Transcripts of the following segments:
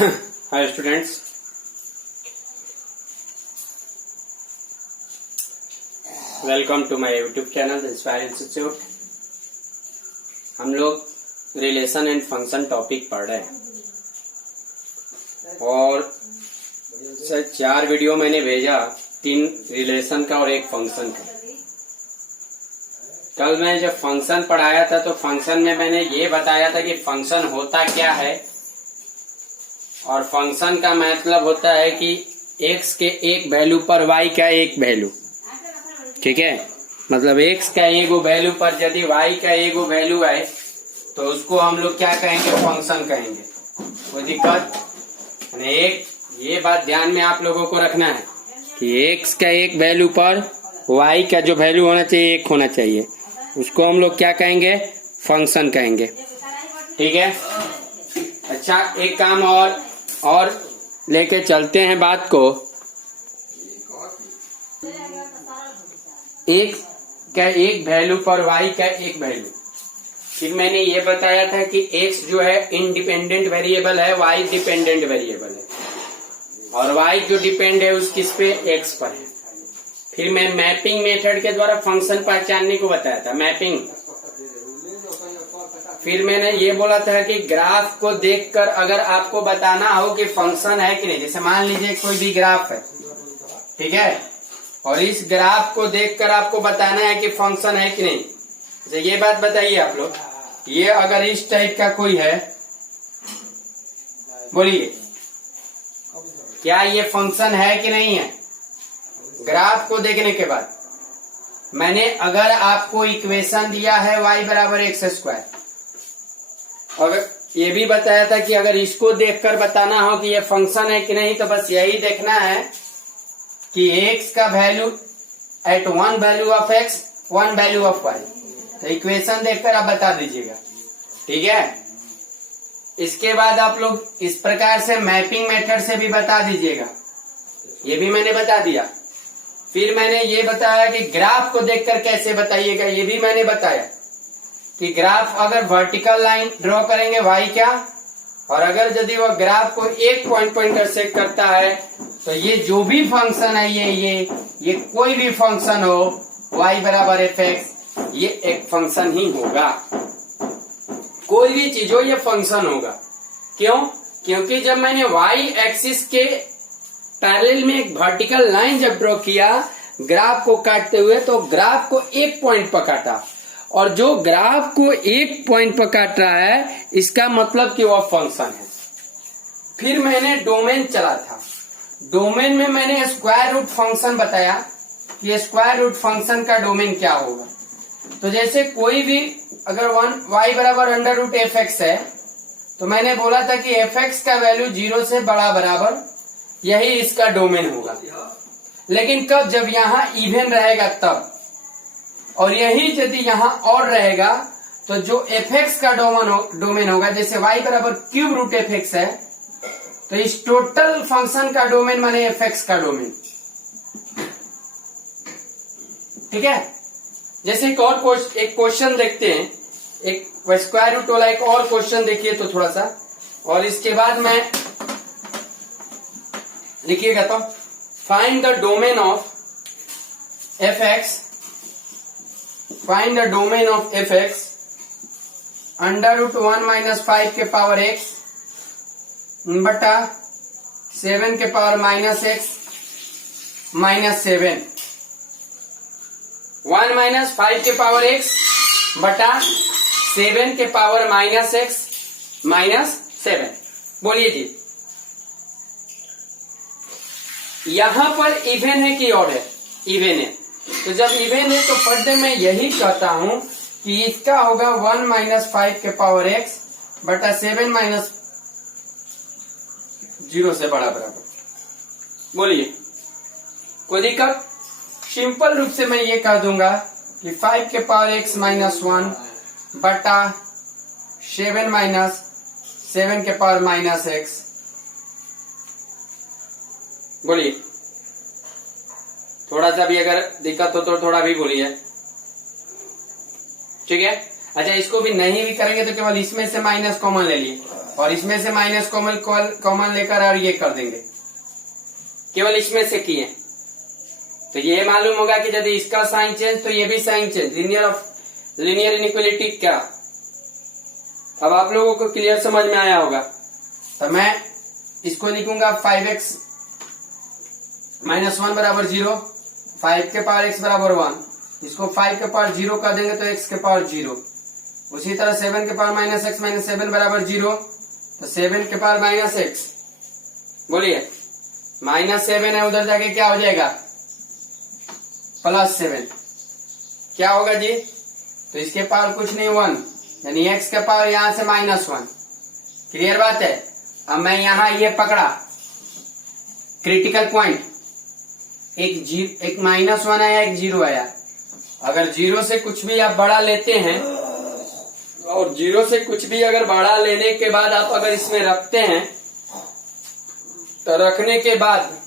Hi students, welcome to my YouTube channel inspire institute. हम लोग relation and function topic पढ़ रहे हैं और सर 4 वीडियो मैंने भेजा, 3 रिलेशन का और 1 फंक्शन का। कल मैं जब फंक्शन पढ़ाया था तो फंक्शन में मैंने ये बताया था कि फंक्शन होता क्या है और फंक्शन का मतलब होता है कि x के एक वैल्यू पर y का एक वैल्यू, ठीक है। मतलब x का एक वैल्यू पर यदि y का एक वैल्यू आए तो उसको हम लोग क्या कहेंगे, फंक्शन कहेंगे। कोई दिक्कत नहीं। एक ये बात ध्यान में आप लोगों को रखना है कि x का एक वैल्यू पर y का जो वैल्यू होना चाहिए 1 होना चाहिए, उसको हम लोग क्या कहेंगे, फंक्शन कहेंगे, ठीक है। अच्छा, एक काम और लेके चलते हैं बात को। x का एक वैल्यू पर y का एक वैल्यू। फिर मैंने ये बताया था कि x जो है इंडिपेंडेंट वेरिएबल है, y डिपेंडेंट वेरिएबल है और y जो डिपेंड है उस किस पे, x पर है। फिर मैं मैपिंग मेथड के द्वारा फंक्शन पहचानने को बताया था, मैपिंग। फिर मैंने ये बोला था कि ग्राफ को देखकर अगर आपको बताना हो कि फंक्शन है कि नहीं, जैसे मान लीजिए कोई भी ग्राफ है, ठीक है, और इस ग्राफ को देखकर आपको बताना है कि फंक्शन है कि नहीं। जैसे ये बात बताइए आप लोग, ये अगर इस टाइप का कोई है, बोलिए क्या ये फंक्शन है कि नहीं है। ग्राफ को देखने के बाद मैंने अगर आपको इक्वेशन दिया है y बराबर x², और ये भी बताया था कि अगर इसको देखकर बताना हो कि ये फंक्शन है कि नहीं, तो बस यही देखना है कि x का value at 1 value of x 1 value of y, तो इक्वेशन देखकर आप बता दीजिएगा, ठीक है। इसके बाद आप लोग इस प्रकार से मैपिंग मेथड से भी बता दीजिएगा, ये भी मैंने बता दिया। फिर मैंने ये बताया कि ग्राफ को देखकर कैसे बताइएगा, ये भी मैंने बताया कि ग्राफ अगर वर्टिकल लाइन ड्रॉ करेंगे y का, और अगर यदि वह ग्राफ को एक पॉइंट पर इंटरसेक्ट करता है तो ये जो भी फंक्शन है, ये कोई भी फंक्शन हो, y बराबर fx, ये एक फंक्शन ही होगा। कोई भी चीज हो ये फंक्शन होगा। क्यों? क्योंकि जब मैंने y एक्सिस के पैरेलल में एक वर्टिकल लाइन जब ड्रॉ किया ग्राफ को काटते हुए, तो ग्राफ को एक पॉइंट पर काटा, और जो ग्राफ को एक पॉइंट पर काट रहा है इसका मतलब कि वह फंक्शन है। फिर मैंने डोमेन चला था, डोमेन में मैंने स्क्वायर रूट फंक्शन बताया कि स्क्वायर रूट फंक्शन का डोमेन क्या होगा। तो जैसे कोई भी अगर y बराबर √fx है, तो मैंने बोला था कि fx का वैल्यू 0 से बड़ा बराबर, यही इसका डोमेन होगा। लेकिन कब, जब यहाँ इवन रहेगा तब, और यही यदि यहाँ और रहेगा तो जो fx का डोमेन होगा, जैसे y बराबर √fx है, तो इस टोटल फंक्शन का डोमेन माने fx का डोमेन, ठीक है। जैसे एक क्वेश्चन देखते हैं, एक स्क्वायर रूट वाला एक और क्वेश्चन देखिए तो थोड़ा सा, और इसके बाद मैं लिखिएगा तो find the domain of fx, find the domain of fx √1 - 5 के पावर x बटा 7 के पावर -x -7, 1 - 5 के पावर x बटा 7 के पावर -x -7। बोलिए जी, यहां पर इवन है कि ऑड है? इवन है। तो जब इवन है तो पढ़ने में यही कहता हूं कि इसका होगा 1 - 5 के पावर x बटा 7 -0 से बड़ा बराबर। बोलिए कोई दिक्कत? सिंपल रूप से मैं ये कह दूंगा कि 5 के पावर x -1 बटा 7 के पावर -x। बोलिए, थोड़ा सा भी अगर दिक्कत हो तो थोड़ा भी बोलिए, ठीक है। अच्छा, इसको भी नहीं भी करेंगे तो केवल इसमें से माइनस कॉमन ले लिए और इसमें से माइनस कॉमन लेकर और ये कर देंगे, केवल इसमें से किए। तो ये मालूम होगा कि यदि इसका साइन चेंज तो ये भी साइन चेंज, लीनियर इनइक्वालिटी क्या। अब आप लोगों को क्लियर समझ में आया होगा। तो मैं इसको लिखूंगा 5x - 1 बराबर 0, 5 के पावर x बराबर 1। इसको 5 के पावर 0 कर देंगे तो x के पावर 0। उसी तरह 7 के पावर -x - 7 बराबर 0, तो 7 के पावर -x, बोलिए -7 है, उधर जाके क्या हो जाएगा +7। क्या होगा जी? तो इसके पावर कुछ नहीं 1, यानी x के पावर यहां से -1। क्लियर बात है। अब मैं यहां ये पकड़ा क्रिटिकल पॉइंट, एक -1 आया, एक 0 आया। अगर 0 से कुछ भी आप बड़ा लेते हैं और 0 से कुछ भी अगर बड़ा लेने के बाद आप अगर इसमें रखते हैं, तो रखने के बाद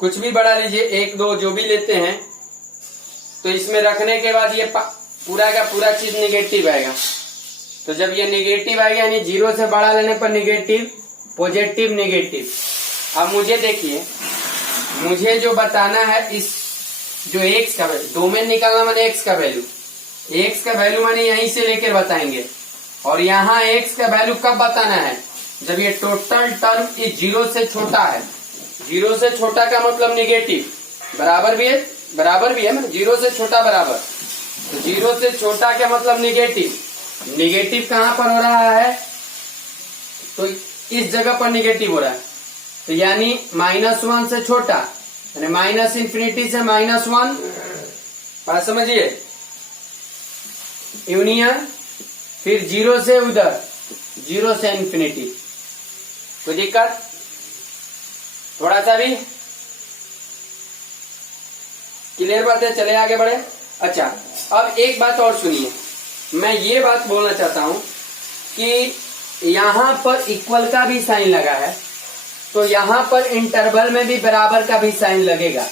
कुछ भी बड़ा लीजिए, 1 2 जो भी लेते हैं, तो इसमें रखने के बाद ये पूरा का पूरा चीज निगेटिव आएगा। तो जब ये निगेटिव आएगा यानी 0 से बड़ा लेने पर निगेटिव, पॉजिटिव, निगेटिव। अब मुझे देखिए, मुझे जो बताना है इस जो x का वैल्यू, डोमेन निकालना मैंने x का वैल्यू, x का वैल्यू मैंने यहीं से लेकर बताएंगे। और यहाँ x का वैल्यू कब बताना है? जब ये टोटल टर्म इस 0 से छोटा है। 0 से छोटा का मतलब निगेटिव, बराबर भी है मतलब 0 से छोटा बराबर। तो 0 से छोटा का मतलब निगेटिव। निगेटिव कहां पर हो रहा है? तो इस जगह पर निगेटिव हो रहा है। तो यानी -1 से छोटा, यानी -∞ से -1, बात समझिए, यूनियन, फिर 0 से उधर, 0 से इन्फिनिटी। कोई दिक्कत? थोड़ा सा भी क्लियर बात है? चले आगे बढ़े। अच्छा, अब एक बात और सुनिए, मैं ये बात बोलना चाहता हूं कि यहां पर इक्वल का भी साइन लगा है, तो यहां पर इंटरवल में भी बराबर का भी साइन लगेगा,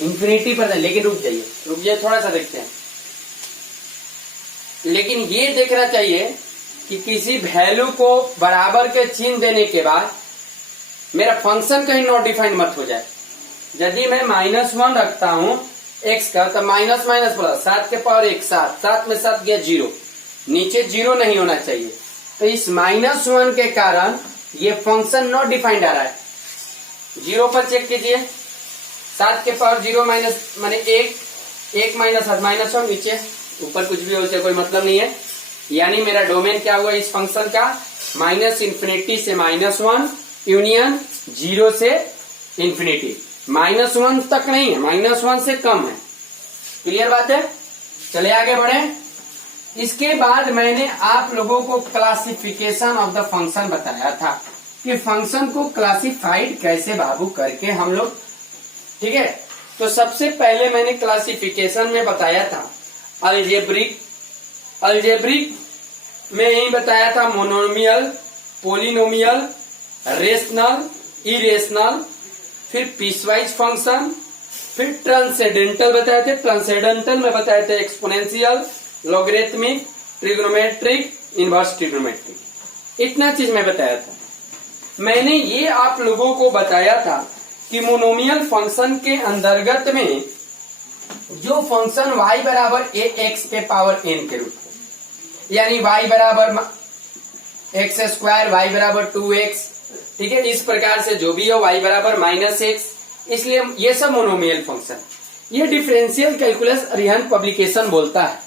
इंफिनिटी पर। लेकिन रुक जाइए थोड़ा सा देखते हैं। लेकिन ये देखना चाहिए कि किसी वैल्यू को बराबर के चिन्ह देने के बाद मेरा फंक्शन कहीं नॉट डिफाइंड मत हो जाए। यदि मैं -1 रखता हूं x का, तो माइनस माइनस प्लस, 7 के पावर 1 7, 7 में 7 गया 0, नीचे 0 नहीं होना चाहिए। तो इस -1 के कारण ये फंक्शन नॉट डिफाइंड आ रहा है। 0 पर चेक कीजिए, 7 के पावर 0 माइनस माने 1 माइनस -1, नीचे ऊपर कुछ भी हो उसे कोई मतलब नहीं है। यानी मेरा डोमेन क्या हुआ इस फंक्शन का? -∞ से -1 यूनियन 0 से इन्फिनिटी। -1 तक नहीं है, -1 से कम है। क्लियर बात है? चले आगे बढ़े। इसके बाद मैंने आप लोगों को क्लासिफिकेशन ऑफ द फंक्शन बताया था कि फंक्शन को क्लासिफाइड कैसे बाबू करके हम लोग, ठीक है। तो सबसे पहले मैंने क्लासिफिकेशन में बताया था अलजेब्रिक में यही बताया था मोनोमियल, पोलिनोमियल, रेशनल, इरेशनल, फिर पीसवाइज फंक्शन, फिर ट्रांसेंडेंटल बताए थे। ट्रांसेंडेंटल में बताए थे exponential, logarithmic, trigonometric, inverse trigonometric, इतना चीज मैं बताया था। मैंने ये आप लोगों को बताया था कि मोनोमियल फंक्शन के अंतर्गत में जो फंक्शन y बराबर ax के पावर n के रूप में, यानी y बराबर x², y बराबर 2x, ठीक है, इस प्रकार से जो भी हो, y बराबर -x, इसलिए ये सब मोनोमियल फंक्शन, ये डिफरेंशियल कैलकुलस अरिहंत पब्लिकेशन बोलता है।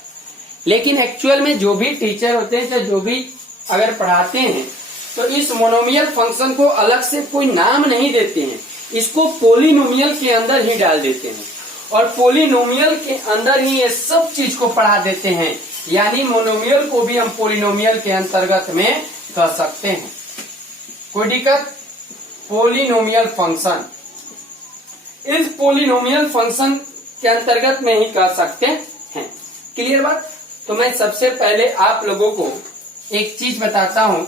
लेकिन एक्चुअल में जो भी टीचर होते हैं, जो भी अगर पढ़ाते हैं, तो इस मोनोमियल फंक्शन को अलग से कोई नाम नहीं देते हैं, इसको पोलिनोमियल के अंदर ही डाल देते हैं और पोलिनोमियल के अंदर ही ये सब चीज को पढ़ा देते हैं। यानी मोनोमियल को भी हम पोलिनोमियल के अंतर्गत में कर सकते हैं, कोई दिक्कत? पोलिनोमियल फंक्शन, इस पोलिनोमियल फंक्शन के अंतर्गत में ही कर सकते हैं। क्लियर बात? तो मैं सबसे पहले आप लोगों को एक चीज बताता हूं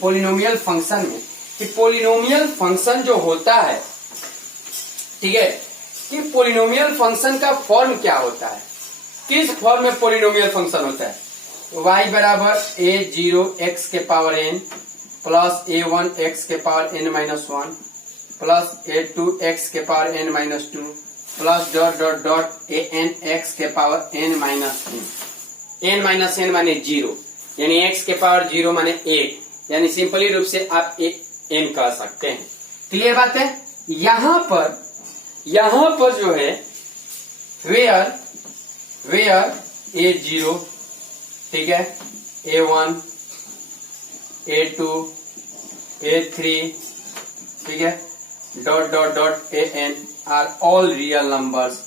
पोलिनोमियल फंक्शन में, कि पोलिनोमियल फंक्शन जो होता है, ठीक है, कि पोलिनोमियल फंक्शन का फॉर्म क्या होता है, किस फॉर्म में पोलिनोमियल फंक्शन होता है। y बराबर a0 x के power n plus a1 x के power n minus 1 plus a2 x के power n minus 2 plus dot dot dot an x के power n minus 2। n minus n माने 0, यानी x के पावर 0 माने 1, यानी सिंपली रूप से आप n कह सकते हैं। क्लियर बात है। यहां पर जो है वेयर a0, ठीक है, a1 a2 a3, ठीक है, dot dot dot an are all real numbers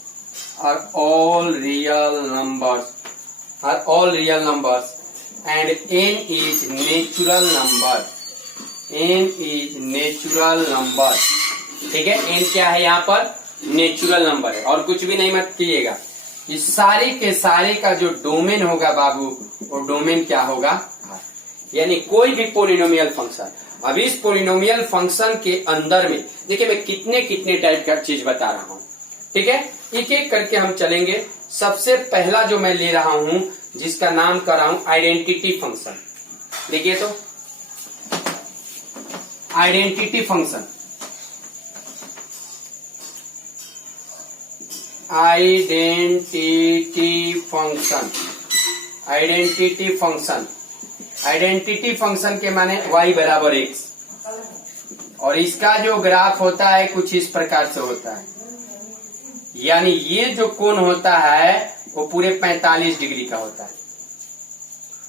and n is natural number, ठीक है। n क्या है यहाँ पर? नेचुरल नंबर है, और कुछ भी नहीं मत कीजिएगा। इस सारे के सारे का जो डोमेन होगा बाबू, वो डोमेन क्या होगा? यानी कोई भी पोलिनोमियल फंक्शन। अब इस पोलिनोमियल फंक्शन के अंदर में देखिए मैं कितने टाइप का चीज बता रहा हूँ, ठीक है। एक एक करके हम चलेंगे। सबसे पहला जो मैं ले रहा हूं, जिसका नाम कर रहा हूं आइडेंटिटी फंक्शन। देखिए तो आइडेंटिटी फंक्शन, आइडेंटिटी फंक्शन के माने y बराबर x, और इसका जो ग्राफ होता है कुछ इस प्रकार से होता है। यानी ये जो कोण होता है वो पूरे 45 डिग्री का होता है।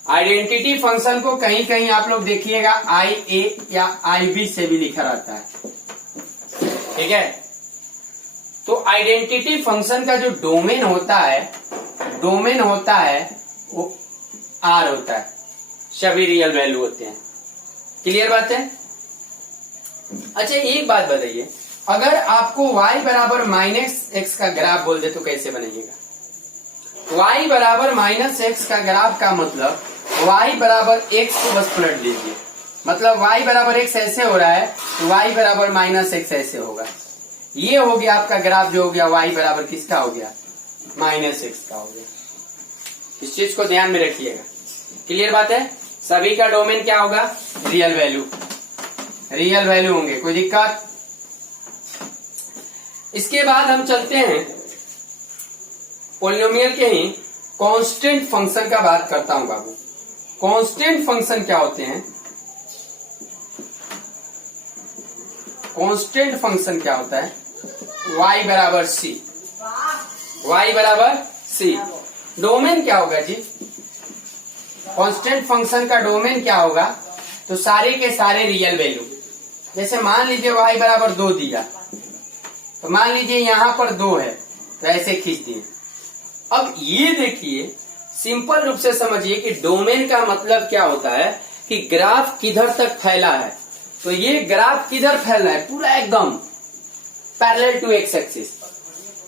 आइडेंटिटी फंक्शन को कहीं कहीं आप लोग देखिएगा IA या IB से भी लिखा रहता है, ठीक है। तो आइडेंटिटी फंक्शन का जो डोमेन होता है वो R होता है, सभी रियल वैल्यू होते हैं। क्लियर बात है। अच्छा एक बात बताइए, अगर आपको y बराबर -x का ग्राफ बोल दे तो कैसे बनाइएगा? y बराबर -x का ग्राफ का मतलब y बराबर x को बस पलट लीजिए। मतलब y बराबर x ऐसे हो रहा है तो y बराबर -x ऐसे होगा। ये हो गया आपका ग्राफ, जो हो गया y बराबर किसका हो गया? -x का हो गया। इस चीज को ध्यान में रखिएगा। क्लियर बात है। सभी का डोमेन क्या होगा? रियल वैल्यू होंगे। कोई दिक्कत? इसके बाद हम चलते हैं पॉलिनोमियल के ही कांस्टेंट फंक्शन का बात करता हूं बाबू। कांस्टेंट फंक्शन क्या होते हैं? कांस्टेंट फंक्शन क्या होता है? y बराबर c। डोमेन क्या होगा जी? कांस्टेंट फंक्शन का डोमेन क्या होगा? तो सारे के सारे रियल वैल्यू। जैसे मान लीजिए y बराबर 2 दिया, तो मान लीजिए यहां पर 2 है, तो ऐसे खींच दिए। अब ये देखिए, सिंपल रूप से समझिए कि डोमेन का मतलब क्या होता है कि ग्राफ किधर तक फैला है। तो ये ग्राफ किधर फैला है? पूरा एकदम पैरेलल टू एक्स एक्सिस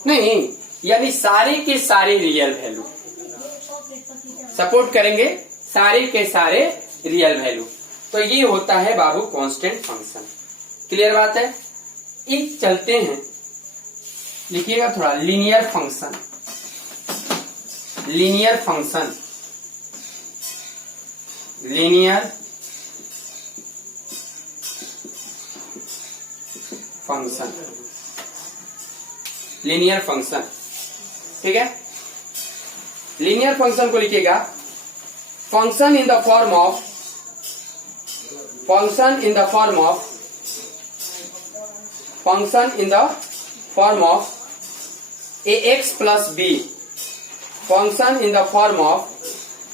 नहीं, यानी सारे के सारे रियल वैल्यू सपोर्ट करेंगे, सारे के सारे रियल वैल्यू। तो ये होता है बाबू कांस्टेंट फंक्शन। क्लियर बात है। एक चलते हैं, लिखिएगा थोड़ा, लीनियर फंक्शन। लीनियर फंक्शन ठीक है। लीनियर फंक्शन को लिखिएगा function in the form of ax plus b, function in the form of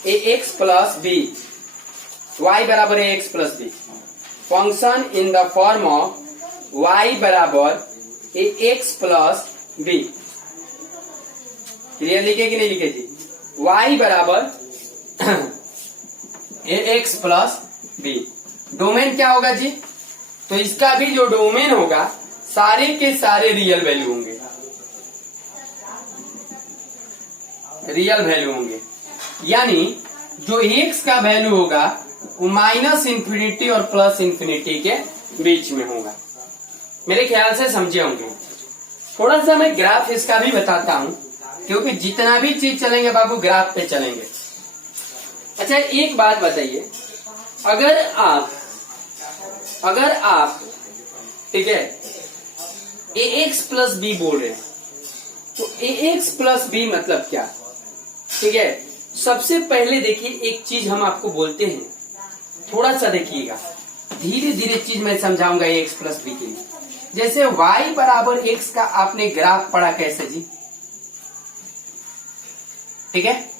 ax plus b, y बराबर ax plus b, function in the form of y बराबर ax plus b। Clear लिखे कि नहीं लिखे जी? y बराबर ax plus b। Domain क्या होगा जी? तो इसका भी जो डोमेन होगा सारे के सारे रियल वैल्यू होंगे। यानी जो x का वैल्यू होगा वो -∞ और +∞ के बीच में होगा। मेरे ख्याल से समझे होंगे। थोड़ा सा मैं ग्राफ इसका भी बताता हूं, क्योंकि जितना भी चीज चलेंगे बाबू ग्राफ पे चलेंगे। अच्छा एक बात बताइए, अगर आप ठीक है ax प्लस बी बोल रहे हैं, तो ax प्लस बी मतलब क्या? ठीक है, सबसे पहले देखिए एक चीज हम आपको बोलते हैं, थोड़ा सा देखिएगा, धीरे धीरे चीज मैं समझाऊंगा ax प्लस बी के लिए। जैसे y बराबर x का आपने ग्राफ पढ़ा कैसे जी? ठीक है,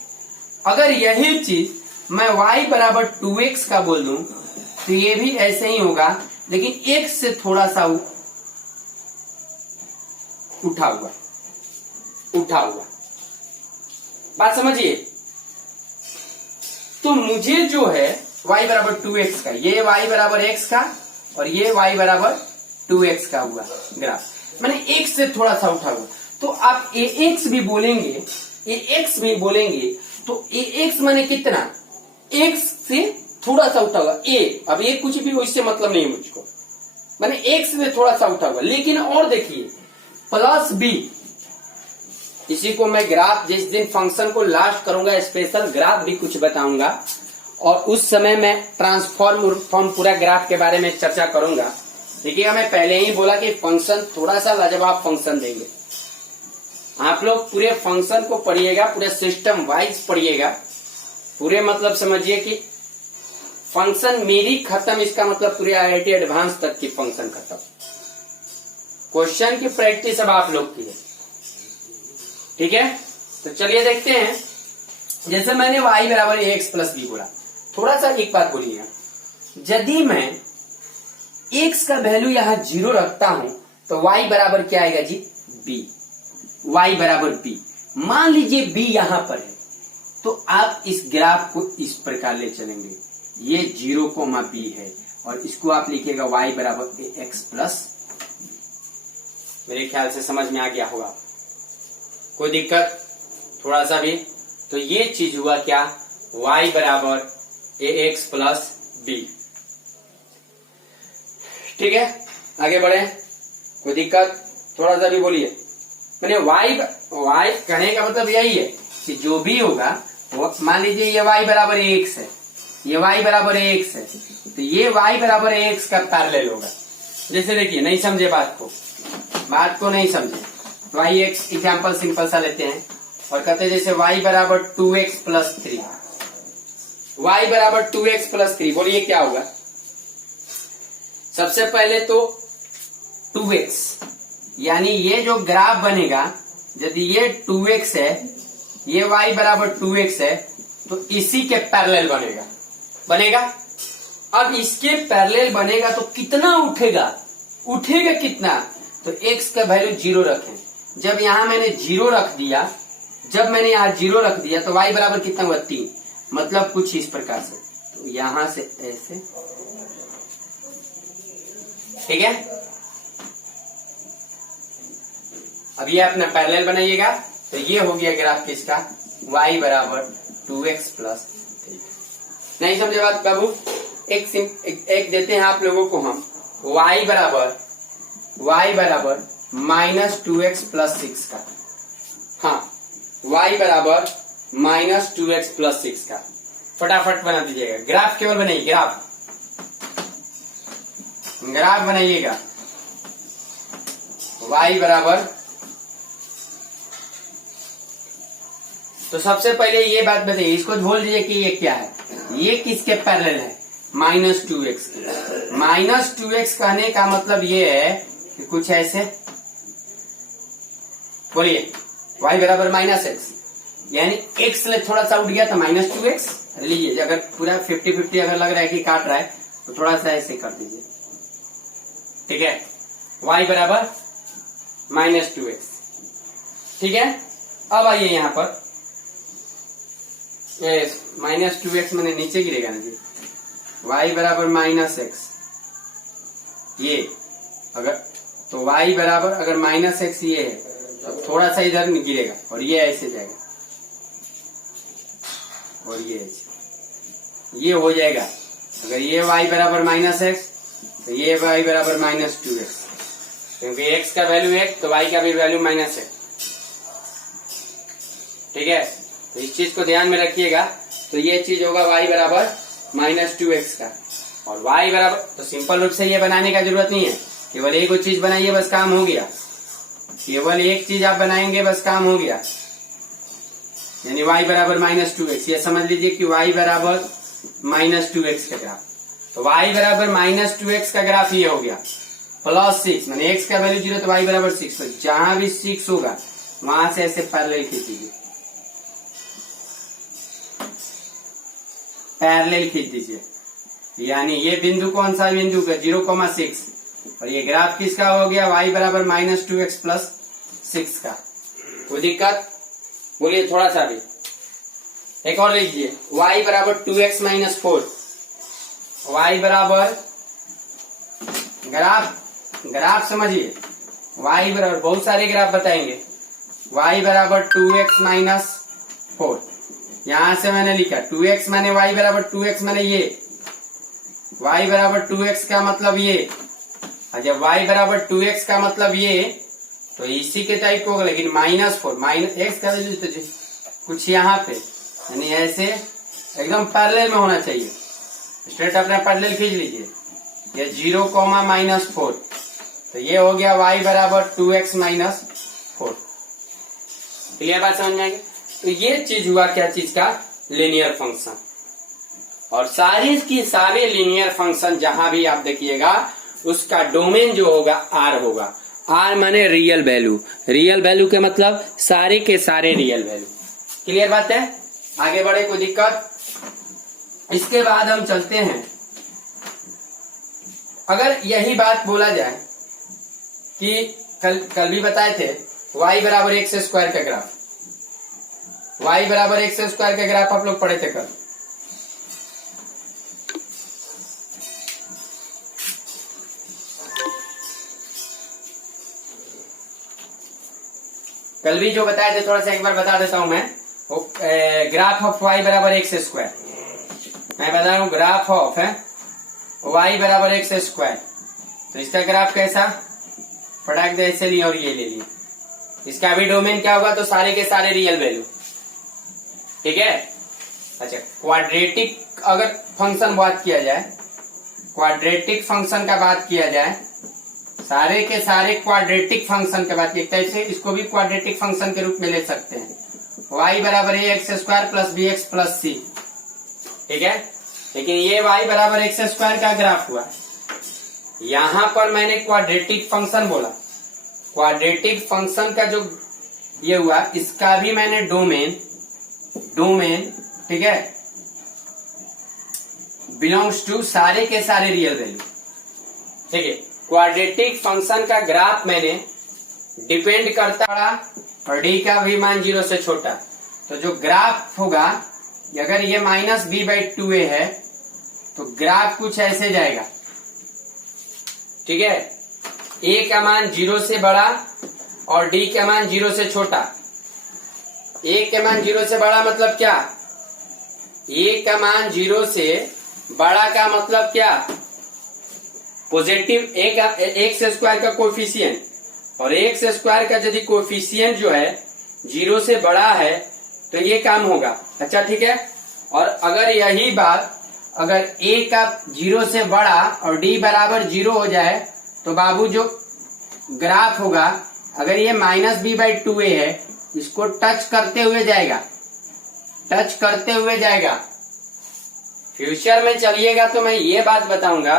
अगर यही चीज मैं y बराबर 2x का बोल दूं तो ये भी ऐसे ही होगा, लेकिन x से थोड़ा सा उठा हुआ। बात समझिए। तो मुझे जो है y बराबर 2x का, ये y बराबर x का और ये y बराबर 2x का हुआ ग्राफ, मैंने x से थोड़ा सा उठा हुआ। तो आप ax भी बोलेंगे तो ax माने कितना? x से थोड़ा सा उठा हुआ a। अब ये कुछ भी इससे मतलब नहीं मुझको, मैंने x से थोड़ा सा उठा हुआ। लेकिन और देखिए प्लस b, इसी को मैं ग्राफ जिस दिन फंक्शन को लास्ट करूंगा स्पेशल ग्राफ भी कुछ बताऊंगा, और उस समय मैं ट्रांसफॉर्म पूरा ग्राफ के बारे में चर्चा करूंगा। देखिए मैं पहले ही बोला कि फंक्शन थोड़ा सा लाजवाब फंक्शन देंगे। आप लोग पूरे फंक्शन को पढ़िएगा, पूरे सिस्टम वाइज पढ़िएगा, पूरे मतलब समझिए कि फंक्शन मेरी खत्म, इसका मतलब पूरे IIT एडवांस तक की फंक्शन खत्म। क्वेश्चन की प्रैक्टिस अब आप लोग की है, ठीक है। तो चलिए देखते हैं। जैसे मैंने y बराबर ax प्लस बी बोला, थोड़ा सा एक बात बोलिएगा, यदि मैं x का वैल्यू यहां 0 रखता हूं तो y बराबर क्या आएगा जी? b। y बराबर b, मान लीजिए b यहां पर है, तो आप इस ग्राफ को इस प्रकार ले चलेंगे, ये 0,b है और इसको आप लिखिएगा y बराबर ax प्लस। मेरे ख्याल से समझ में आ गया होगा, कोई दिक्कत थोड़ा सा भी? तो ये चीज हुआ क्या? y बराबर ax प्लस b। ठीक है, आगे बढ़े, कोई दिक्कत थोड़ा सा भी बोलिए। मैंने y कहने का मतलब यही है कि जो भी होगा वो, मान लीजिए ये y बराबर ax है, ये y बराबर ax है, तो ये y बराबर ax का पैरेलल होगा। जैसे देखिए, नहीं समझे बात को नहीं समझे तो आइए एक एग्जाम्पल सिंपल सा लेते हैं और कहते हैं जैसे y बराबर 2x प्लस 3, y बराबर 2x प्लस 3, बोलिए क्या होगा? सबसे पहले तो 2x, यानी ये जो ग्राफ बनेगा, यदि ये 2x है, ये y बराबर 2x है, तो इसी के पैरेलल बनेगा। अब इसके पैरेलल बनेगा तो कितना उठेगा कितना? तो x का वैल्यू 0 रखें। जब यहां मैंने 0 रख दिया, तो y बराबर कितना हुआ? 3। मतलब कुछ इस प्रकार से, तो यहां से ऐसे, ठीक है। अब ये अपना पैरेलल बनाइएगा, तो ये हो गया ग्राफ किसका? y बराबर 2x प्लस 3। नहीं समझे बात बाबू? एक देते हैं आप लोगों को हम, y बराबर माइनस 2x प्लस 6 का, हाँ y बराबर माइनस 2x प्लस 6 का फटाफट बना दीजिएगा। ग्राफ केवल बनाइए, ग्राफ बनाइएगा। y बराबर, तो सबसे पहले ये बात बताइए, इसको बोल दीजिए कि ये क्या है? ये किसके पैरेलल है? माइनस 2x के। माइनस 2x कहने का मतलब ये है कि कुछ ऐसे, बोलिए y बराबर माइनस x, यानी x से थोड़ा सा उठ गया तो माइनस 2x। लीजिए, अगर पूरा 50-50 अगर लग रहा है कि काट रहा है तो थोड़ा सा ऐसे कर दीजिए, ठीक है। y बराबर माइनस 2x, ठीक है। अब आइए यहां पर, माइनस 2x मैंने नीचे गिरेगा ना जी, y बराबर माइनस x, ये अगर तो y बराबर अगर माइनस x ये है तो थोड़ा सा इधर गिरेगा और ये ऐसे जाएगा और ये ऐसे, ये हो जाएगा। अगर ये y बराबर माइनस x तो ये y बराबर माइनस 2x, क्योंकि x का वैल्यू 1 तो y का भी वैल्यू माइनस 1, ठीक है। तो इस चीज को ध्यान में रखिएगा तो ये चीज होगा y बराबर -2x का। और y बराबर, तो सिंपल रूप से ये बनाने का जरूरत नहीं है, केवल एक चीज बनाइए बस काम हो गया। केवल एक चीज आप बनाएंगे बस काम हो गया, यानी y बराबर -2x। ये समझ लीजिए कि y बराबर -2x का ग्राफ। तो y बराबर -2x का ग्राफ ये हो गया, +6 मैंने x का वैल्यू 0 तो y बराबर 6। तो जहां भी 6 होगा वहां से ऐसे पैरेलल खींच दीजिए, पैरेलल खींच दीजिए। यानी ये बिंदु कौन सा बिंदु का 0,6, और ये ग्राफ किसका हो गया y बराबर -2x + 6 का। कोई दिक्कत बोलिए थोड़ा सा भी। एक और लीजिए, y बराबर 2x - 4। y बराबर ग्राफ समझिए, y बराबर बहुत सारे ग्राफ बताएंगे। y बराबर 2x - 4, यहां से मैंने लिखा 2x माने y बराबर 2x माने ये, y बराबर 2x का मतलब ये, और जब y बराबर 2x का मतलब ये, तो इसी के टाइप को होगा, लेकिन -4 x का वैल्यू तो कुछ यहाँ पे, यानी ऐसे एकदम पैरेलल में होना चाहिए। स्ट्रेट अपना पैरेलल खींच लीजिए, ये 0,-4, तो ये हो गया y बराबर 2x - 4। क्लियर बात समझ में आएगी। तो ये चीज हुआ क्या चीज का, लीनियर फंक्शन। और सारे की सारे लीनियर फंक्शन जहां भी आप देखिएगा उसका डोमेन जो होगा R होगा। R माने रियल वैल्यू, रियल वैल्यू के मतलब सारे के सारे रियल वैल्यू। क्लियर बात है, आगे बढ़े कोई दिक्कत। इसके बाद हम चलते हैं, अगर यही बात बोला जाए कि कल भी बताए थे y बराबर x² का ग्राफ, y बराबर x² का ग्राफ आप लोग पढ़े थे कल। कल भी जो बताए थे थोड़ा सा एक बार बता देता हूं मैं। ग्राफ ऑफ y बराबर x², मैं बता रहा हूं ग्राफ ऑफ y बराबर x²। तो इसका ग्राफ कैसा, फटाक दे ऐसे लिया और ये ले लिया। इसका भी डोमेन क्या होगा, तो सारे के सारे रियल वैल्यू। ठीक है, अच्छा क्वाड्रेटिक अगर फंक्शन बात किया जाए, क्वाड्रेटिक फंक्शन का बात किया जाए, सारे के सारे क्वाड्रेटिक फंक्शन के बात, एक टाइप से इसको भी क्वाड्रेटिक फंक्शन के रूप में ले सकते हैं। y बराबर ax² + bx + c। ठीक है, लेकिन ये y बराबर x² का ग्राफ हुआ, यहां पर मैंने क्वाड्रेटिक फंक्शन बोला। क्वाड्रेटिक फंक्शन का जो ये हुआ, इसका भी मैंने डोमेन ठीक है, बिलोंग्स टू सारे के सारे रियल वैल्यू। ठीक है, क्वाड्रेटिक फंक्शन का ग्राफ मैंने डिपेंड करता बड़ा और डी का भी मान 0 से छोटा। तो जो ग्राफ होगा, अगर ये -b/2a है तो ग्राफ कुछ ऐसे जाएगा। ठीक है, a का मान 0 से बड़ा और d का मान 0 से छोटा। a का मान 0 से बड़ा मतलब क्या, a का मान 0 से बड़ा का मतलब क्या, पॉजिटिव x² का कोफिशिएंट, और x² का यदि कोफिशिएंट जो है 0 से बड़ा है तो ये काम होगा। अच्छा ठीक है, और अगर यही बात अगर a का 0 से बड़ा और d बराबर 0 हो जाए तो बाबू जो ग्राफ होगा, अगर ये -b/2a है, इसको टच करते हुए जाएगा। फ्यूचर में चलिएगा तो मैं ये बात बताऊंगा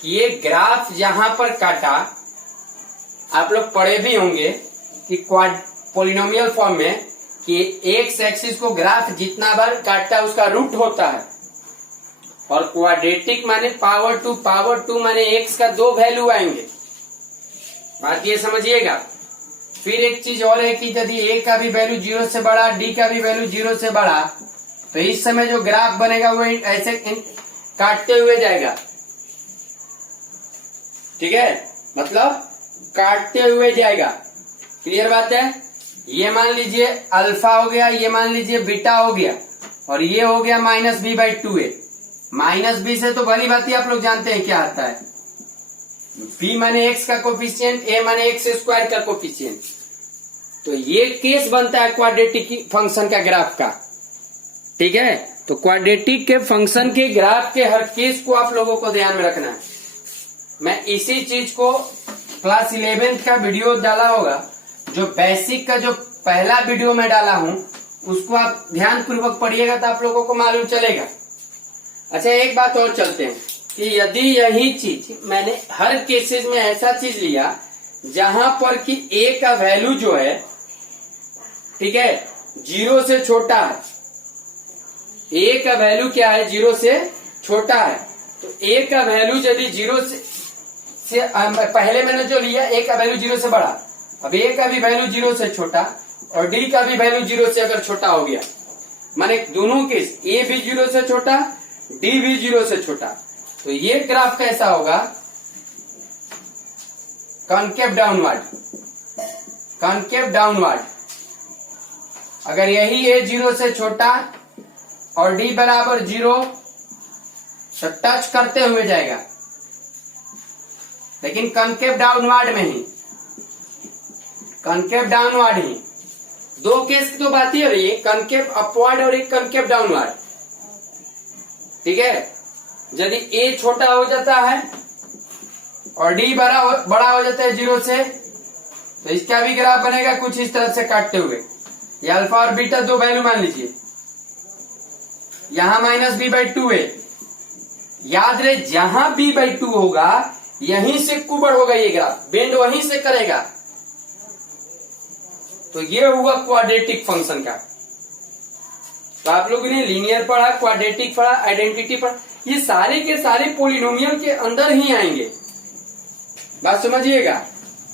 कि ये ग्राफ जहां पर काटा, आप लोग पढ़े भी होंगे कि पॉलिनोमियल फॉर्म में कि एक्स एक्सिस को ग्राफ जितना बार काटता है उसका रूट होता है, और क्वाड्रेटिक माने पावर टू माने एक्स का 2 वैल्यू आएंगे। बात ये समझिएगा। फिर एक चीज और है कि यदि ए का भी वैल्यू 0 से बड़ा, डी का भी वैल्यू 0 से बड़ा, तो इस समय जो ग्राफ बनेगा वो ऐसे काटते हुए जाएगा। ठीक है, मतलब काटते हुए जाएगा। क्लियर बात है। ये मान लीजिए अल्फा हो गया, ये मान लीजिए बीटा हो गया, और ये हो गया -b/2a। -b से तो भली बात ही आप लोग जानते हैं क्या आता है, b माने x का कोफिशिएंट, a माने x² का कोफिशिएंट। तो ये केस बनता है क्वाड्रेटिक फंक्शन का ग्राफ का। ठीक है, तो क्वाड्रेटिक के फंक्शन के ग्राफ के हर केस को आप लोगों को ध्यान में रखना है। मैं इसी चीज को क्लास 11th का वीडियो डाला होगा, जो बेसिक का जो पहला वीडियो में डाला हूं उसको आप ध्यान पूर्वक पढ़िएगा तो आप लोगों को मालूम चलेगा। अच्छा, एक बात और चलते हैं कि यदि यही चीज मैंने हर केसेस में ऐसा चीज लिया जहां पर कि ए का वैल्यू जो है, ठीक है, 0 से छोटा है, ए का वैल्यू क्या है, 0 से छोटा है, तो ए का वैल्यू यदि 0 से पहले मैंने जो लिया ए का वैल्यू 0 से बड़ा, अब ए का भी वैल्यू 0 से छोटा और डी का भी वैल्यू 0 से अगर छोटा हो गया, माने दोनों केस ए भी 0 से छोटा डी भी 0 से छोटा, तो ये ग्राफ कैसा होगा, कॉनकेव डाउनवर्ड। कॉनकेव डाउनवर्ड अगर यही ए 0 से छोटा और डी बराबर 0 तो टच करते हुए जाएगा, लेकिन कॉनकेव डाउनवर्ड में ही, कॉनकेव डाउनवर्ड ही। दो केस की तो बात ही हो रही है, कॉनकेव अपवर्ड और एक कॉनकेव डाउनवर्ड, ठीक है। यदि ए छोटा हो जाता है और डी बड़ा हो जाता है 0 से, तो इसका भी ग्राफ बनेगा कुछ इस तरह से काटते हुए। ये अल्फा और बीटा दो वैल्यू मान लीजिए, यहां -b/2 है, याद रहे जहां b/2 होगा यहीं से कुबड़ होगा, ये ग्राफ बेंड वहीं से करेगा। तो ये हुआ क्वाड्रेटिक फंक्शन का। तो आप लोगों ने लीनियर पढ़ा, क्वाड्रेटिक पढ़ा, आइडेंटिटी पढ़ा, ये सारे के सारे पोलिनोमियल के अंदर ही आएंगे, बात समझिएगा।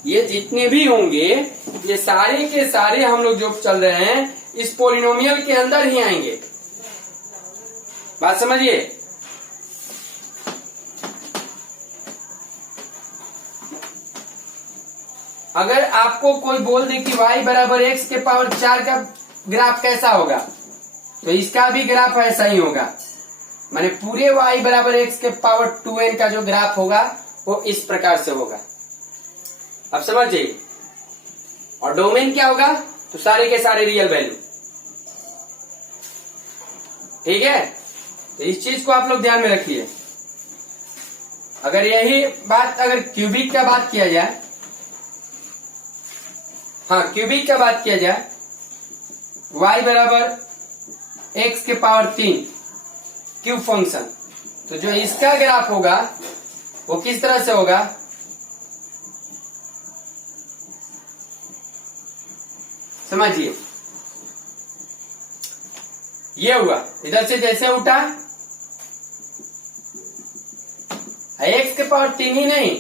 ये जितने भी होंगे ये सारे के सारे हम लोग जो चल रहे हैं इस पोलिनोमियल के अंदर ही आएंगे, बात समझिए। अगर आपको कोई बोल दे कि y बराबर x के पावर 4 का ग्राफ कैसा होगा, तो इसका भी ग्राफ ऐसा ही होगा, माने पूरे y बराबर x के पावर 2n का जो ग्राफ होगा वो इस प्रकार से होगा, अब समझ जाइए। और डोमेन क्या होगा, तो सारे के सारे रियल वैल्यू, ठीक है। तो इस चीज को आप लोग ध्यान में रखिए। अगर यही बात अगर क्यूबिक का बात किया जाए, हाँ क्यूबिक का बात किया जाए, y बराबर x के पावर 3 क्यूब फंक्शन, तो जो इसका ग्राफ होगा वो किस तरह से होगा, समझिए। ये हुआ इधर से जैसे उठा, x के पावर 3 ही नहीं,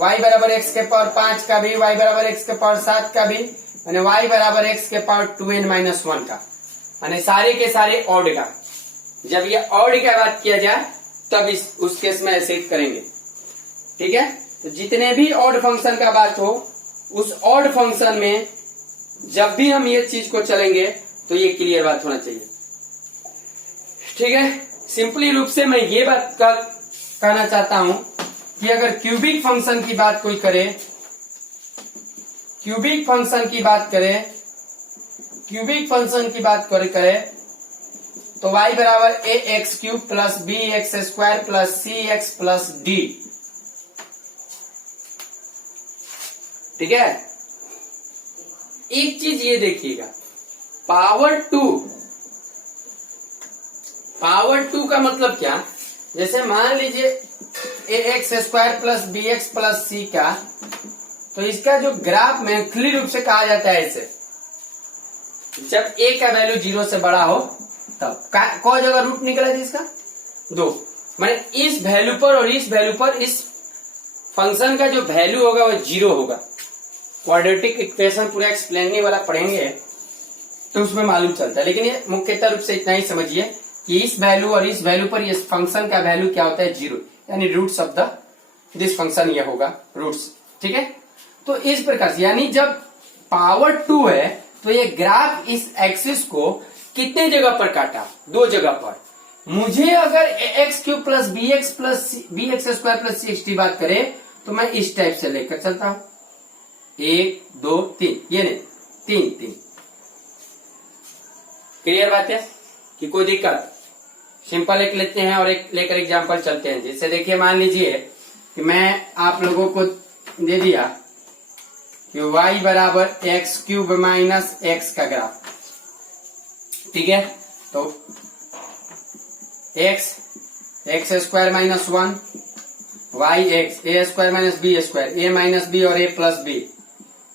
y बराबर x के पावर 5 का भी, y बराबर x के पावर 7 का भी, यानी y बराबर x के पावर 2n-1 का, यानी सारे के सारे ऑड का। जब ये ऑड का बात किया जाए तब उस केस में ऐसे करेंगे, ठीक है। तो जितने भी ऑड फंक्शन का बात हो, उस ऑड फंक्शन में जब भी हम ये चीज को चलेंगे तो ये क्लियर बात होना चाहिए, ठीक है। सिंपली रूप से मैं ये बात कहना चाहता हूं कि अगर क्यूबिक फंक्शन की बात कोई करे, क्यूबिक फंक्शन की बात करे, क्यूबिक फंक्शन की बात करे तो y बराबर ax³ plus bx² plus cx plus d, ठीक है। एक चीज ये देखिएगा, पावर 2 का मतलब क्या, जैसे मान लीजिए ax² plus bx plus c का, तो इसका जो ग्राफ मैथली रूप से कहा जाता है इसे, जब a का वैल्यू 0 से बड़ा हो तब कौन जगह रूट निकला है इसका 2, माने इस वैल्यू पर और इस वैल्यू पर इस फंक्शन का जो वैल्यू होगा वो 0 होगा। क्वाड्रेटिक इक्वेशन पूरा एक्सप्लेन वाला पढ़ेंगे तो उसमें मालूम चलता है, लेकिन ये मुख्यतः रूप से इतना ही समझिए कि इस वैल्यू और इस वैल्यू पर इस फंक्शन का वैल्यू क्या होता है 0, यानी roots of the this function ये होगा रूट्स, ठीक है। तो इस प्रकार से यानी जब पावर 2 है तो ये ग्राफ इस एक्सिस को कितने जगह पर काटा, 2 जगह पर। मुझे अगर ax³ plus bx² plus cx बात करे तो मैं इस टाइप से लेकर चलता हूं, 1 2 3, ये नहीं 3 3। क्लियर बात है कि कोई दिक्कत, सिंपल एक लेते हैं और एक लेकर एग्जांपल चलते हैं। जैसे देखिए मान लीजिए कि मैं आप लोगों को दे दिया कि y बराबर एक्स क्यूब माइनस एक्स का ग्राफ, ठीक है। तो x square minus 1, y x a square minus b square, a minus b और ए प्लस बी।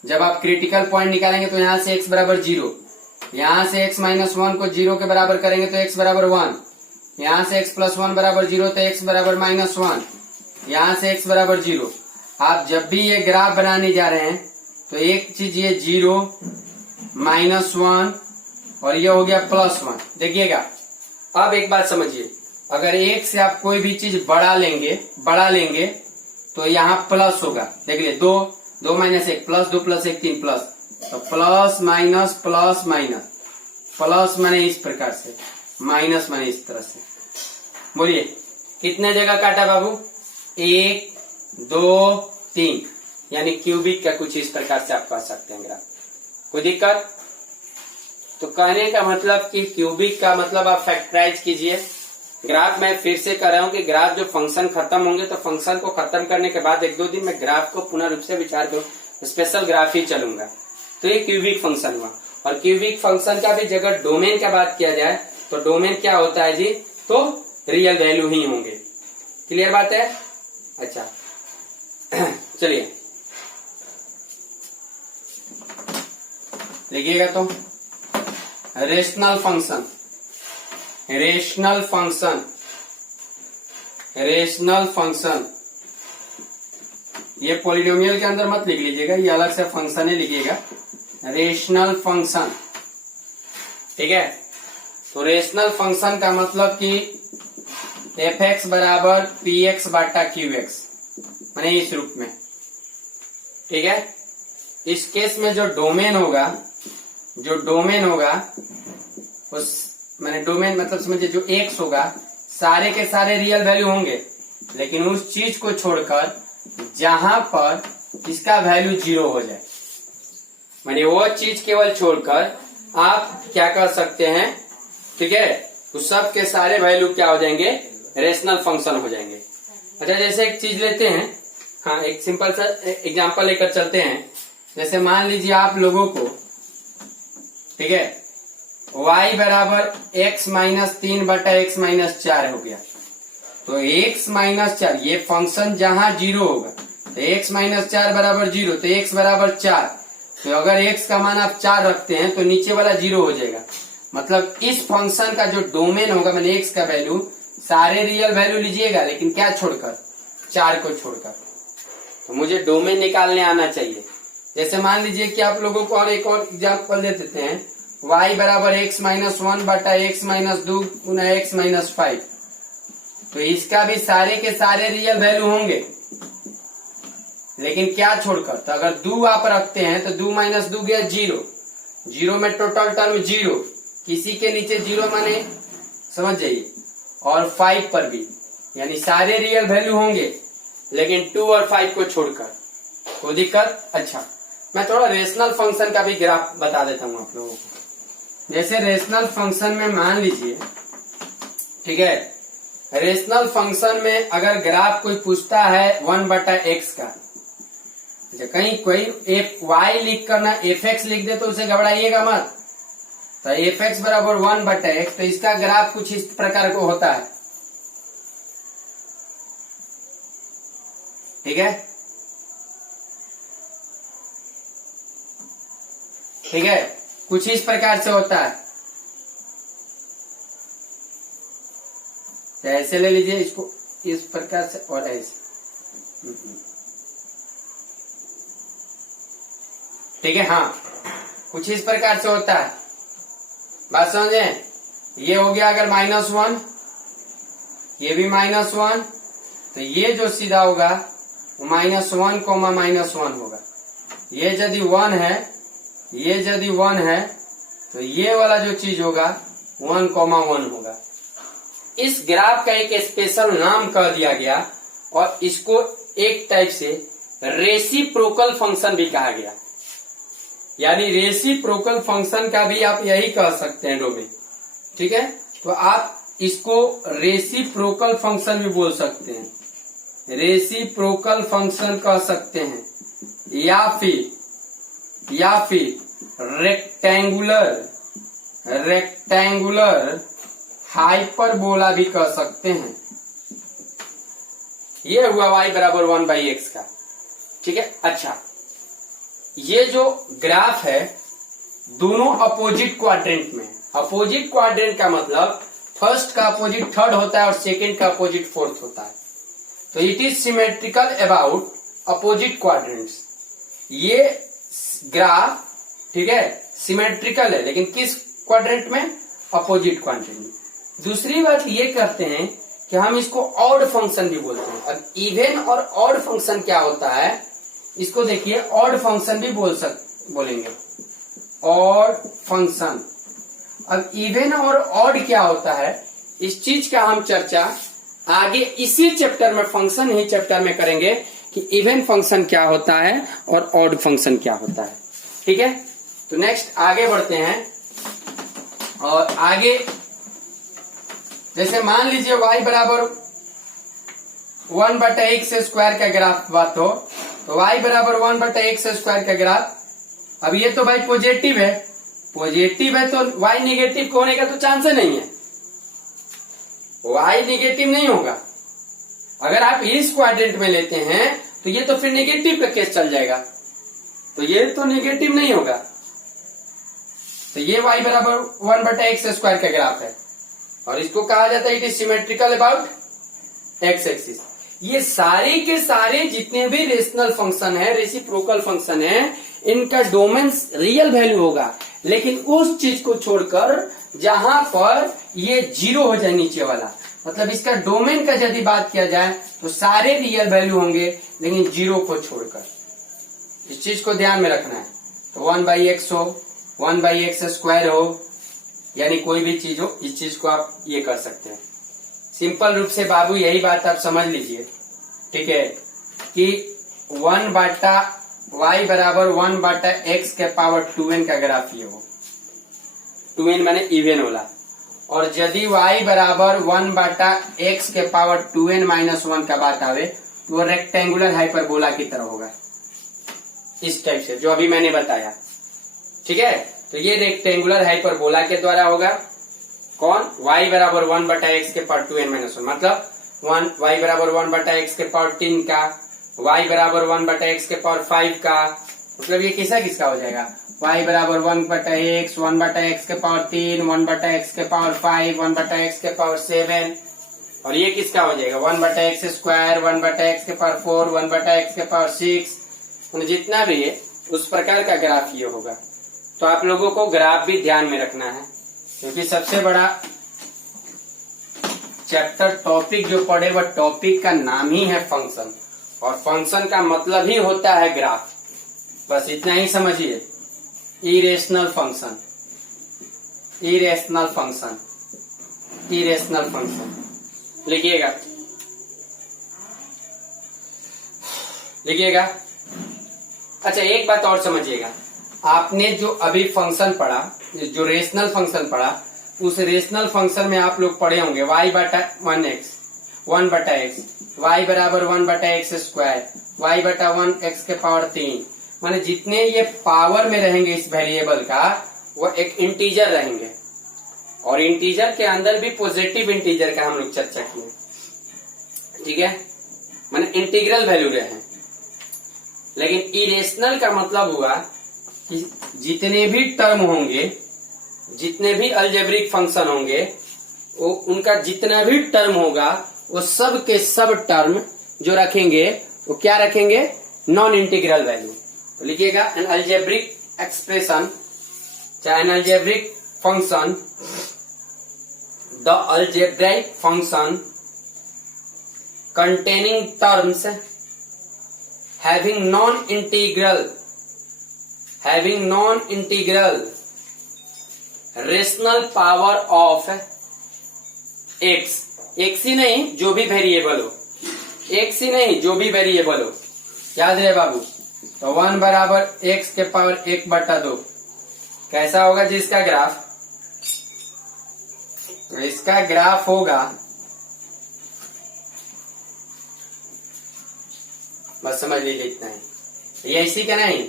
जब आप क्रिटिकल पॉइंट निकालेंगे तो यहां से एक्स बराबर 0, यहां से एक्स माइनस 1 को 0 के बराबर करेंगे तो एक्स बराबर 1, यहां से एक्स प्लस 1 बराबर 0 तो एक्स बराबर माइनस 1, यहां से एक्स बराबर 0। आप जब भी ये ग्राफ बनाने जा रहे हैं तो एक चीज ये 0 माइनस 1 और ये हो गया प्लस 1। देखिएगा अब एक बात समझिए, अगर एक से आप कोई भी चीज बढ़ा लेंगे तो यहाँ प्लस होगा। देखिए 2 माइनस 1 प्लस 2 प्लस 1 3 प्लस, तो plus minus plus minus, plus माने इस प्रकार से, माइनस माने इस तरह से। बोलिए कितने जगह काटा बाबू? 1 2 3, यानी क्यूबिक का कुछ इस प्रकार से आप कह सकते हैं ग्राफ। कोई दिक्कत? तो कहने का मतलब कि क्यूबिक का मतलब आप फैक्टराइज कीजिए। ग्राफ मैं फिर से कर रहा हूं कि ग्राफ जो फंक्शन खत्म होंगे तो फंक्शन को खत्म करने के बाद 1-2 दिन में ग्राफ को पुनः रूप से विचार करूं, स्पेशल ग्राफ ही चलूंगा। तो ये क्यूबिक फंक्शन हुआ। और क्यूबिक फंक्शन का भी अगर डोमेन का बात किया जाए तो डोमेन क्या होता है जी? तो रियल वैल्यू ही होंगे। क्लियर बात है? अच्छा चलिए लिखिएगा तो rational function, rational function, rational function, ये पॉलिनोमियल के अंदर मत लिख लीजिएगा, ये अलग से फंक्शन ही लिखिएगा, रेशनल फंक्शन, ठीक है। तो रेशनल फंक्शन का मतलब कि एफ एक्स बराबर पी एक्स बाटा क्यू एक्स, मैंने इस रूप में, ठीक है। इस केस में जो डोमेन होगा उस मैंने डोमेन मतलब समझिए जो एक्स होगा सारे के सारे रियल वैल्यू होंगे, लेकिन उस चीज को छोड़कर जहां पर इसका वैल्यू 0 हो जाए, माने वो चीज केवल छोड़कर आप क्या कर सकते हैं, ठीक है, उस सब के सारे वैल्यू क्या हो जाएंगे? रेशनल फंक्शन हो जाएंगे। अच्छा जैसे एक चीज लेते हैं, हाँ एक सिंपल सा एग्जांपल लेकर चलते हैं। जैसे मान लीजिए आप लोगों को, ठीक है, y बराबर x माइनस 3 बटा x माइनस 4 हो गया। तो x माइनस 4 ये फंक्शन जहां 0 होगा तो x माइनस 4 बराबर 0, तो x बराबर 4। तो अगर x का मान आप 4 रखते हैं तो नीचे वाला 0 हो जाएगा। मतलब इस फंक्शन का जो डोमेन होगा, मैंने x का वैल्यू, सारे रियल वैल्यू लीजिएगा लेकिन क्या छोड़कर? 4 को छोड़कर। तो मुझे डोमेन निकालने आना चाहिए। जैसे मान लीजिए कि आप लोगों को और एक और एग्जाम्पल दे देते हैं, y बराबर x माइनस 1 बटा x माइनस 2 गुना x माइनस 5। तो इसका भी सारे के सारे रियल वैल्यू होंगे, लेकिन क्या छोड़कर? तो अगर 2 आप रखते हैं तो 2 माइनस 2 गया 0, 0 में टोटल टर्म 0, किसी के नीचे 0 माने समझ जाइए, और 5 पर भी, यानी सारे रियल वैल्यू होंगे लेकिन 2 और 5 को छोड़कर। कोई दिक्कत? अच्छा मैं थोड़ा रेशनल फंक्शन का भी ग्राफ बता देता हूं आप लोगों को। जैसे रेशनल फंक्शन में मान लीजिए, ठीक है, रेशनल फंक्शन में अगर ग्राफ कोई पूछता है 1 बटा एक्स का, कहीं कोई y लिख कर ना एफ एक्स लिख दे तो उसे घबराइएगा मत। तो एफ एक्स बराबर 1 बटा एक्स, तो इसका ग्राफ कुछ इस प्रकार को होता है, ठीक है, ठीक है, कुछ इस प्रकार से होता है। ऐसे ले लीजिए इसको, इस प्रकार से और ऐसे, ठीक है, हाँ कुछ इस प्रकार से होता है। बात समझे? ये हो गया अगर -1, ये भी -1, तो ये जो सीधा होगा वो -1, -1 होगा। ये यदि 1 है, ये यदि 1 है तो ये वाला जो चीज होगा 1,1 होगा। इस ग्राफ का एक स्पेशल नाम कह दिया गया और इसको एक टाइप से रेसिप्रोकल फंक्शन भी कहा गया, यानी रेसिप्रोकल फंक्शन का भी आप यही कह सकते हैं डोमेन, ठीक है। तो आप इसको रेसिप्रोकल फंक्शन भी बोल सकते हैं, रेसिप्रोकल फंक्शन कह सकते हैं, या फिर रेक्टेंगुलर हाइपरबोला भी कह सकते हैं। ये हुआ y बराबर 1/x का, ठीक है। अच्छा, ये जो ग्राफ है दोनों अपोजिट क्वाड्रेंट में, अपोजिट क्वाड्रेंट का मतलब फर्स्ट का अपोजिट थर्ड होता है और सेकंड का अपोजिट फोर्थ होता है, तो it is symmetrical about opposite quadrants. ये ग्राफ, ठीक है, सिमेट्रिकल है, लेकिन किस क्वाड्रेंट में? अपोजिट क्वाड्रेंट में। दूसरी बात ये करते हैं कि हम इसको ऑड फंक्शन भी बोलते हैं। अब इवन और ऑड फंक्शन क्या होता है, इसको देखिए, ऑड फंक्शन भी बोलेंगे, ऑड फंक्शन। अब इवन और ऑड क्या होता है, इस चीज का हम चर्चा आगे इसी चैप्टर में, फंक्शन ही चैप्टर में करेंगे कि इवन फंक्शन क्या होता है और ऑड फंक्शन क्या होता है, ठीक है। तो नेक्स्ट आगे बढ़ते हैं, और आगे जैसे मान लीजिए y बराबर 1/x² का ग्राफ बात हो, तो y बराबर 1/x² का ग्राफ, अब ये तो भाई पॉजिटिव है, पॉजिटिव है तो y निगेटिव होने का तो चांस नहीं है, y निगेटिव नहीं होगा। अगर आप इस क्वाड्रेंट में लेते हैं तो ये तो फिर निगेटिव का केस चल जाएगा, तो ये तो निगेटिव नहीं होगा। तो ये y बराबर 1/x² का ग्राफ है, और इसको कहा जाता है it is symmetrical about x axis. ये सारे के सारे जितने भी रेशनल फंक्शन है, रेसिप्रोकल फंक्शन है, इनका डोमेन रियल वैल्यू होगा, लेकिन उस चीज को छोड़कर जहां पर ये जीरो हो जाए नीचे वाला, मतलब इसका डोमेन का यदि बात किया जाए तो सारे रियल वैल्यू होंगे, लेकिन जीरो को छोड़कर। इस चीज को ध्यान में रखना है। तो 1/x हो, 1/x² हो, यानी कोई भी चीज हो, इस चीज को आप ये कर सकते हैं। सिंपल रूप से बाबू यही बात आप समझ लीजिए, ठीक है, कि y बराबर 1/x के पावर 2n का ग्राफ ये हो, 2n माने इवन वाला, और यदि y बराबर 1/x के पावर 2n-1 का बात आवे तो वो रेक्टेंगुलर हाइपरबोला की तरह होगा, इस टाइप से जो अभी मैंने बताया, ठीक है। तो ये रेक्टेंगुलर हाइपरबोला के द्वारा होगा। कौन? y बराबर 1/x के पावर 2n-1, मतलब y बराबर 1/x के पावर 3 का, y बराबर 1/x के पावर 5 का, मतलब ये किसका हो जाएगा? y बराबर 1/x, 1/x के पावर 3, 1/x के पावर 5, 1/x के पावर 7, और ये किसका हो जाएगा? 1/x², 1/x के पावर 4, 1/x के पावर 6, जितना भी है उस प्रकार का ग्राफ ये होगा। तो आप लोगों को ग्राफ भी ध्यान में रखना है, क्योंकि सबसे बड़ा चैप्टर टॉपिक जो पढ़े वह टॉपिक का नाम ही है फंक्शन, और फंक्शन का मतलब ही होता है ग्राफ। बस इतना ही समझिए। Irrational function, irrational function, irrational function लिखिएगा, लिखिएगा। अच्छा, एक बात और समझिएगा, आपने जो अभी फंक्शन पढ़ा, जो रेशनल फंक्शन पढ़ा, उस रेशनल फंक्शन में आप लोग पढ़े होंगे y/1x, 1/x, y बराबर 1/x², y/1x के पावर 3, माने जितने ये पावर में रहेंगे इस वेरिएबल का, वो एक इंटीजर रहेंगे, और इंटीजर के अंदर भी पॉजिटिव इंटीजर का हम लोग चर्चा किए, ठीक है, माने इंटीग्रल वैल्यू रहे। लेकिन इरेशनल का मतलब हुआ कि जितने भी टर्म होंगे, जितने भी अलजेब्रिक फंक्शन होंगे, वो उनका जितना भी टर्म होगा, वो सब के सब टर्म जो रखेंगे वो क्या रखेंगे? Non integral value. तो लिखिएगा, एन अलजेब्रिक एक्सप्रेशन, चाहे N algebraic function, the algebraic function containing terms having non-integral rational power of x, x ही नहीं जो भी वेरिएबल हो, x ही नहीं जो भी वेरिएबल हो, याद रहे बाबू। तो 1 बराबर x के पावर 1/2 कैसा होगा जिसका ग्राफ तो इसका ग्राफ होगा, बस समझ लीजिए इतना ही, ये इसी का नहीं,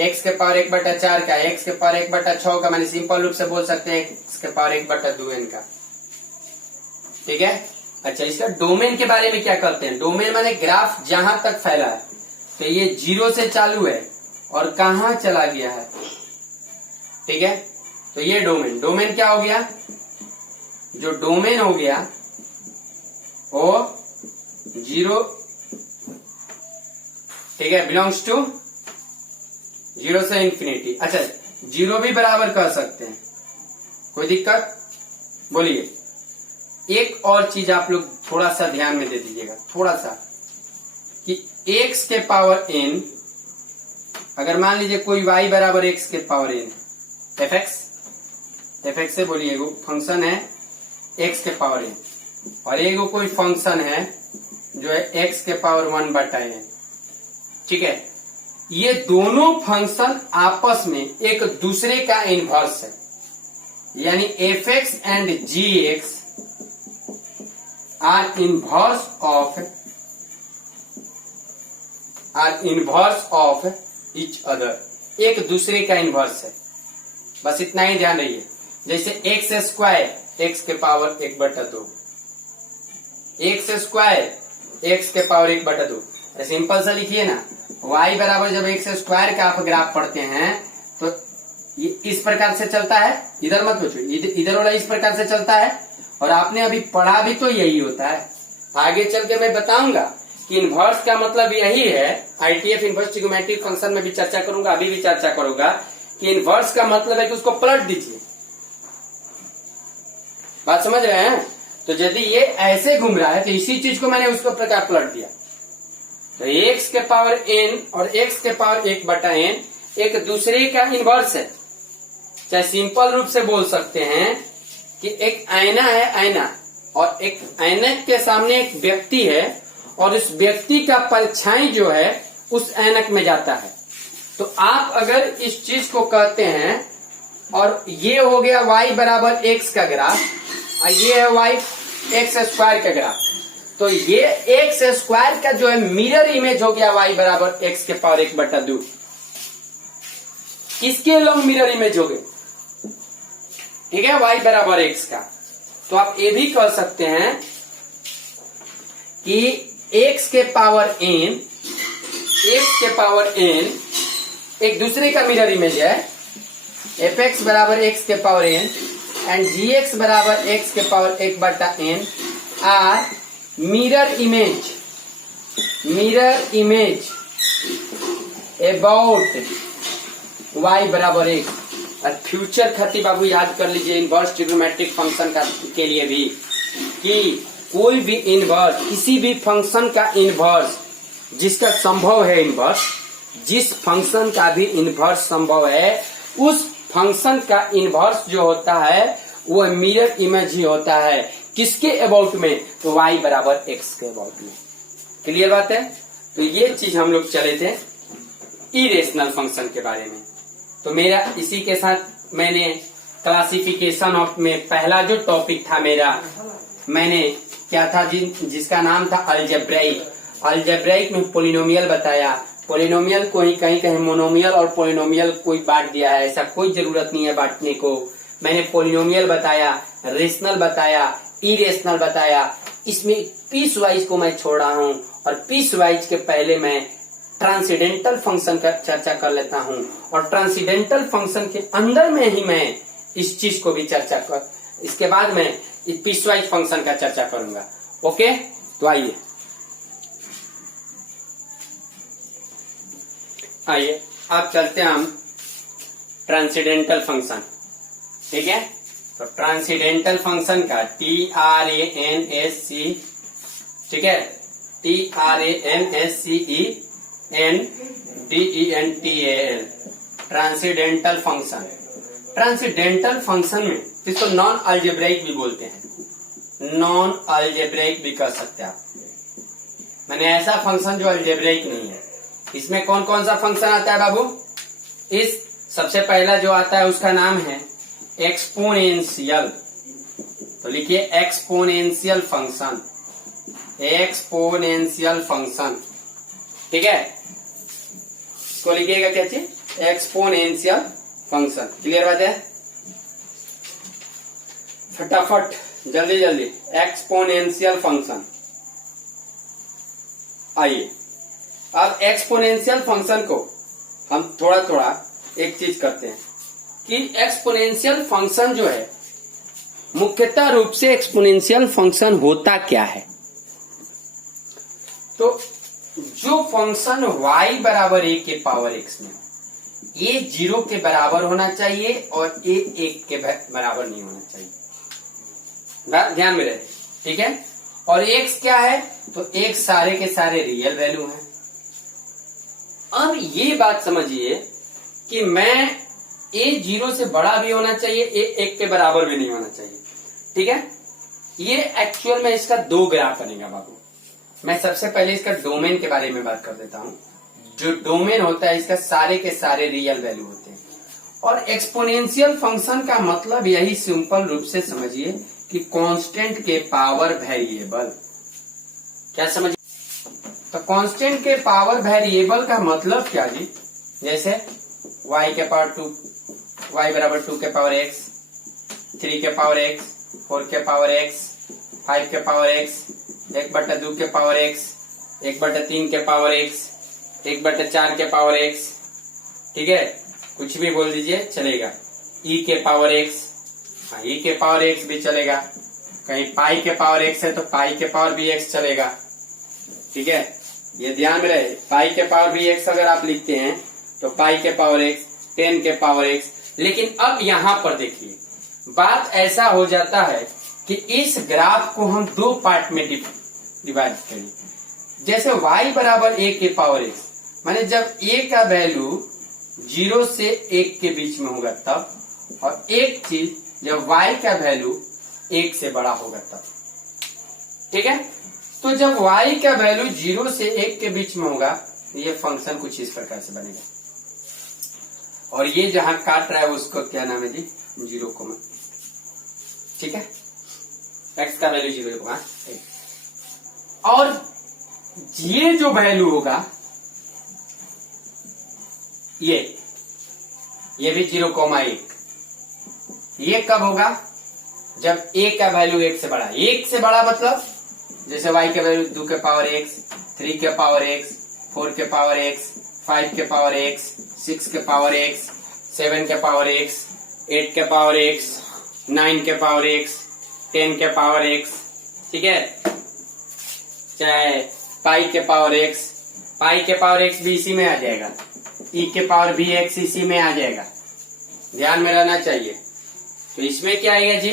x के पावर 1/4 का, x के पावर 1/6 का, मैंने सिंपल रूप से बोल सकते हैं x के पावर 1/2n का। ठीक है। अच्छा, इसका डोमेन के बारे में क्या करते हैं? डोमेन माने ग्राफ जहां तक फैला है, तो ये 0 से चालू है और कहां चला गया है। ठीक है, तो ये डोमेन, डोमेन क्या हो गया? जो डोमेन हो गया वो 0, ठीक है, बिलोंग्स टू 0 से इंफिनिटी। अच्छा, 0 भी बराबर कर सकते हैं, कोई दिक्कत? बोलिए। एक और चीज आप लोग थोड़ा सा ध्यान में दे दीजिएगा, थोड़ा सा, कि x के पावर n, अगर मान लीजिए कोई y बराबर x के पावर n है, fx से बोलिए, वो फंक्शन है x के पावर n, और एगो कोई फंक्शन है जो है x के पावर 1/n। ठीक है, ये दोनों फंक्शन आपस में एक दूसरे का इनवर्स है, यानी fx and gx are inverse of each other, एक दूसरे का इनवर्स है। बस इतना ही ध्यान रहिए। जैसे x स्क्वायर x के पावर 1/2, x स्क्वायर x के पावर 1/2, सिंपल सा लिखिए ना। y बराबर जब x स्क्वायर का आप ग्राफ पढ़ते हैं तो ये इस प्रकार से चलता है, इधर मत पूछो, इधर वाला इस प्रकार से चलता है, और आपने अभी पढ़ा भी तो यही होता है। आगे चल के मैं बताऊंगा कि इनवर्स का मतलब यही है। आईटीएफ इनवर्स ट्रिगोनोमेट्रिक फंक्शन में भी चर्चा करूंगा, अभी भी चर्चा करूंगा कि इनवर्स का मतलब है कि उसको पलट दीजिए। बात समझ रहे हैं? तो यदि ये ऐसे घूम रहा है तो इसी चीज को मैंने उसको प्रकार पलट दिया। तो x के पावर n और x के पावर 1/n एक दूसरे का इनवर्स है। चाहे सिंपल रूप से बोल सकते हैं कि एक आईना है, आईना, और एक आईने के सामने एक व्यक्ति है, और उस व्यक्ति का परछाई जो है उस ऐनक में जाता है। तो आप अगर इस चीज को कहते हैं, और ये हो गया y बराबर x का ग्राफ, और ये है y x स्क्वायर का ग्राफ, तो ये x स्क्वायर का जो है मिरर इमेज हो गया y बराबर x के पावर 1/2। किसके लॉन्ग मिरर इमेज हो गए? ठीक है, y बराबर x का। तो आप ये भी कह सकते हैं कि x के पावर n एक दूसरे का मिरर इमेज है, fx बराबर x के पावर n एंड gx बराबर x के power 1/n are mirror image about y बराबर x। और फ्यूचर खातिर बाबू याद कर लीजिए इनवर्स ट्रिगोनोमेट्रिक फंक्शन का के लिए भी, कि कोई भी इनवर्स, किसी भी फंक्शन का इनवर्स जिसका संभव है इनवर्स, जिस फंक्शन का भी इनवर्स संभव है, उस फंक्शन का इनवर्स जो होता है वो मिरर इमेज ही होता है। किसके अबाउट में? तो y बराबर x के अबाउट में। क्लियर बात है? तो ये चीज हम लोग चले थे इरेशनल फंक्शन के बारे में। तो मेरा इसी के साथ मैंने क्लासिफिकेशन ऑफ में पहला जो टॉपिक था मेरा, मैंने क्या था जिसका नाम था अलजेब्राइक में पोलिनोमियल बताया। पोलिनोमियल को ही कहीं कहीं मोनोमियल और पोलिनोमियल कोई बांट दिया है, ऐसा कोई जरूरत नहीं है बांटने को। मैंने पोलिनोमियल बताया, रेशनल बताया, इरेशनल बताया। इसमें पीस वाइज को मैं छोड़ रहा हूँ, और पीस वाइज के पहले मैं ट्रांसीडेंटल फंक्शन का चर्चा कर लेता हूँ, और ट्रांसीडेंटल फंक्शन के अंदर में ही मैं इस चीज को भी चर्चा कर, इसके बाद मैं पीसवाइज फंक्शन का चर्चा करूंगा। ओके, तो आइए अब चलते हैं हम ट्रांसीडेंटल फंक्शन। ठीक है, तो ट्रांसीडेंटल फंक्शन का TRANSC, ठीक है, TRANSCENDENTAL transcendental function. Transcendental function में इसको नॉन अलजेब्राइक भी बोलते हैं, नॉन अलजेब्राइक भी कह सकते हैं आप। मैंने ऐसा फंक्शन जो अलजेब्राइक नहीं है। इसमें कौन कौन सा फंक्शन आता है बाबू? इस सबसे पहला जो आता है उसका नाम है एक्सपोनेंशियल। तो लिखिए एक्सपोनेंशियल फंक्शन, एक्सपोनेंशियल फंक्शन। ठीक है, इसको लिखिएगा क्या चीज, एक्सपोनेंशियल फंक्शन। क्लियर बात है, फटाफट जल्दी जल्दी, एक्सपोनेंशियल फंक्शन। आइए अब एक्सपोनेंशियल फंक्शन को हम थोड़ा थोड़ा एक चीज करते हैं कि एक्सपोनेंशियल फंक्शन जो है, मुख्यतः रूप से एक्सपोनेंशियल फंक्शन होता क्या है। तो जो फंक्शन y बराबर a के पावर x में a 0 के बराबर होना चाहिए और a 1 के बराबर नहीं होना चाहिए, ध्यान में रहे। ठीक है, और x क्या है, तो x सारे के सारे रियल वैल्यू हैं। अब ये बात समझिए कि मैं a 0 से बड़ा भी होना चाहिए, a 1 के बराबर भी नहीं होना चाहिए। ठीक है, ये एक्चुअल में इसका दो ग्राफ बनेगा बाबू। मैं सबसे पहले इसका डोमेन के बारे में बात कर देता हूं। जो डोमेन होता है इसका सारे के सारे रियल वैल्यू होते हैं। और एक्सपोनेंशियल फंक्शन का मतलब यही सिंपल रूप से समझिए कि कांस्टेंट के पावर वेरिएबल। क्या समझिए, तो कांस्टेंट के पावर वेरिएबल का मतलब क्या जी, जैसे y के पावर 2, y बराबर 2 के पावर x, 3 के पावर x, 4 के पावर x, 5 के पावर x, 1/2 के पावर x, 1/3 के पावर x, 1/4 के पावर x। ठीक है, कुछ भी बोल दीजिए चलेगा। e के पावर x, हाँ e के पावर x भी चलेगा। कहीं पाई के पावर x है तो पाई के पावर भी x चलेगा। ठीक है, ये ध्यान में रहे, पाई के पावर भी x अगर आप लिखते हैं तो पाई के पावर x, 10 के पावर x। लेकिन अब यहां पर देखिए, बात ऐसा हो जाता है कि इस ग्राफ को हम दो पार्ट में डिवाइड करें। जैसे y बराबर a के पावर x, माने जब a का वैल्यू 0 से 1 के बीच में होगा तब, और एक चीज जब y का वैल्यू 1 से बड़ा होगा तब। ठीक है, तो जब y का वैल्यू 0 से 1 के बीच में होगा तो ये फंक्शन कुछ इस प्रकार से बनेगा। और ये जहां काट रहा है उसको क्या नाम है जी, 0, ठीक है, x का वैल्यू 0 होगा। और ये जो वैल्यू होगा ये भी 0,1। ये कब होगा, जब a का वैल्यू 1 से बड़ा। 1 से बड़ा मतलब जैसे y का वैल्यू 2 के पावर x, 3 के पावर x, 4 के पावर x, 5 के पावर x, 6 के पावर x, 7 के पावर x, 8 के पावर x, 9 के पावर x, 10 के पावर x। ठीक है, चाहे पाई के पावर x, पाई के पावर x भी इसी में आ जाएगा, e के पावर भी x इसी में आ जाएगा। ध्यान में रहना चाहिए। तो इसमें क्या आएगा जी,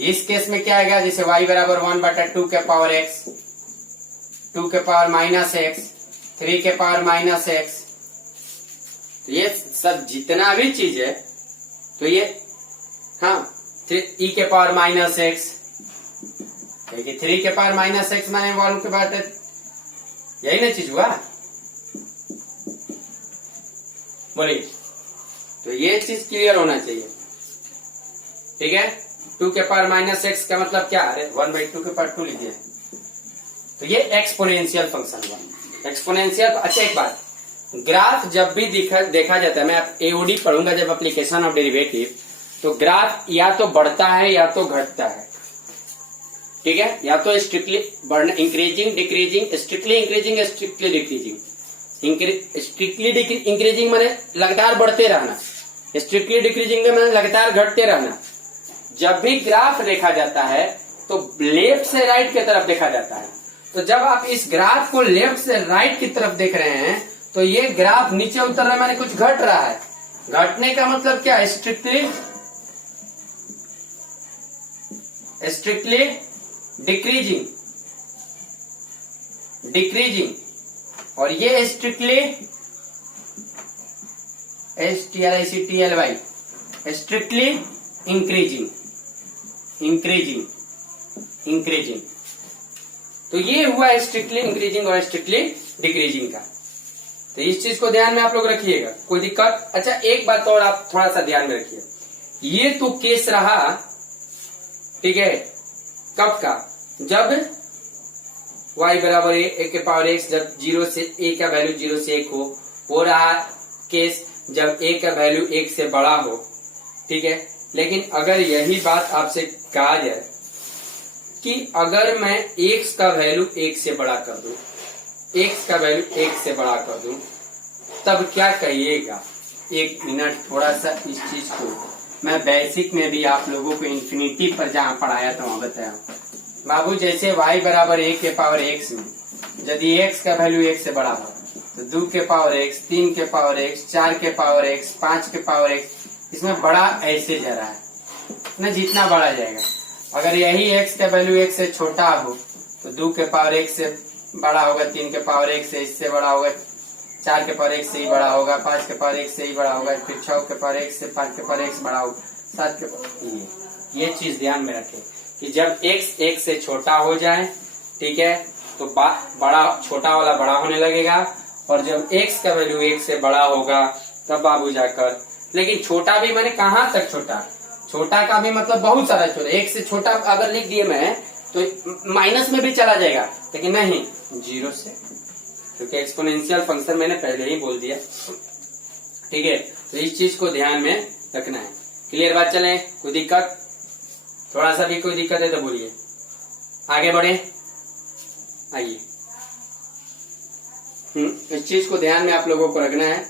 इस केस में क्या आएगा, जैसे y बराबर 1/2 के पावर x, 2 के पावर -x, 3 के पावर -x। तो ये सब जितना भी चीज है तो ये हाँ e के पावर -x, देखिए 3 के पावर -x माने 1 के पावर, यही ना चीज हुआ। बोलिए, तो ये चीज क्लियर होना चाहिए। ठीक है, 2 के पावर -x का मतलब क्या, अरे 1/2 के पावर 2 लीजिए। तो ये एक्सपोनेंशियल फंक्शन हुआ, एक्सपोनेंशियल। अच्छा एक बात, ग्राफ जब भी देखा जाता है, मैं एओडी पढ़ूंगा जब एप्लीकेशन ऑफ डेरिवेटिव, तो ग्राफ या तो बढ़ता है या तो घटता है। ठीक है, या तो स्ट्रिक्टली बढ़ना, increasing, decreasing, strictly increasing, strictly decreasing. Strictly increasing माने लगातार बढ़ते रहना, स्ट्रिक्टली डिक्रीजिंग माने लगातार घटते रहना। जब भी ग्राफ देखा जाता है तो लेफ्ट से राइट की तरफ देखा जाता है। तो जब आप इस ग्राफ को लेफ्ट से राइट की तरफ देख रहे हैं तो ये ग्राफ नीचे उतर रहा है, माने कुछ घट रहा है। घटने का मतलब क्या, स्ट्रिक्टली डिक्रीजिंग, डिक्रीजिंग, और ये strictly STRICTLY, strictly increasing, increasing, increasing. तो ये हुआ स्ट्रिक्टली इंक्रीजिंग और स्ट्रिक्टली डिक्रीजिंग का। तो इस चीज को ध्यान में आप लोग रखिएगा, कोई दिक्कत। अच्छा एक बात और आप थोड़ा सा ध्यान में रखिए, ये तो केस रहा ठीक है, कब का, जब y बराबर a के पावर x, जब 0 से a का वैल्यू 0 से 1 हो रहा केस जब a का वैल्यू 1 से बड़ा हो। ठीक है, लेकिन अगर यही बात आपसे कहा जाए कि अगर मैं x का वैल्यू 1 से बड़ा कर दूं, x का वैल्यू 1 से बड़ा कर दूं, तब क्या कहिएगा? एक मिनट, थोड़ा सा इस चीज को मैं बेसिक में भी आप लोगों को इन्फिनिटी पर जहां पढ़ाया था वहां बताया बाबू। जैसे y बराबर 1 के पावर x में यदि x का वैल्यू 1 से बड़ा हो तो 2 के पावर x, 3 के पावर x, 4 के पावर x, 5 के पावर x, इसमें बड़ा ऐसे जा रहा है ना, जितना बड़ा जाएगा। अगर यही x का वैल्यू 1 से छोटा हो तो 2 के पावर x से बड़ा होगा, 3 के पावर x से इससे बड़ा होगा, 4 के पावर x से ही बड़ा होगा, 5 के पावर x से ही बड़ा होगा, फिर 6 के पावर x से 5 के पावर x बड़ा होगा, 7 के पावर। ये चीज ध्यान में रखें कि जब x 1 से छोटा हो जाए, ठीक है, तो बड़ा छोटा वाला बड़ा होने लगेगा, और जब x का वैल्यू 1 से बड़ा होगा तब बाबू जाकर, लेकिन छोटा भी मैंने कहाँ तक छोटा, छोटा का भी मतलब बहुत सारा छोटा। 1 से छोटा अगर लिख दिए मैं तो माइनस में भी चला जाएगा, लेकिन नहीं 0 से, क्योंकि एक्सपोनेंशियल फंक्शन मैंने पहले ही बोल दिया। ठीक है, तो इस चीज को ध्यान में रखना है। क्लियर बात? चले, कोई दिक्कत, थोड़ा सा भी कोई दिक्कत है तो बोलिए, आगे बढ़े, आइए। इस चीज को ध्यान में आप लोगों को रखना है।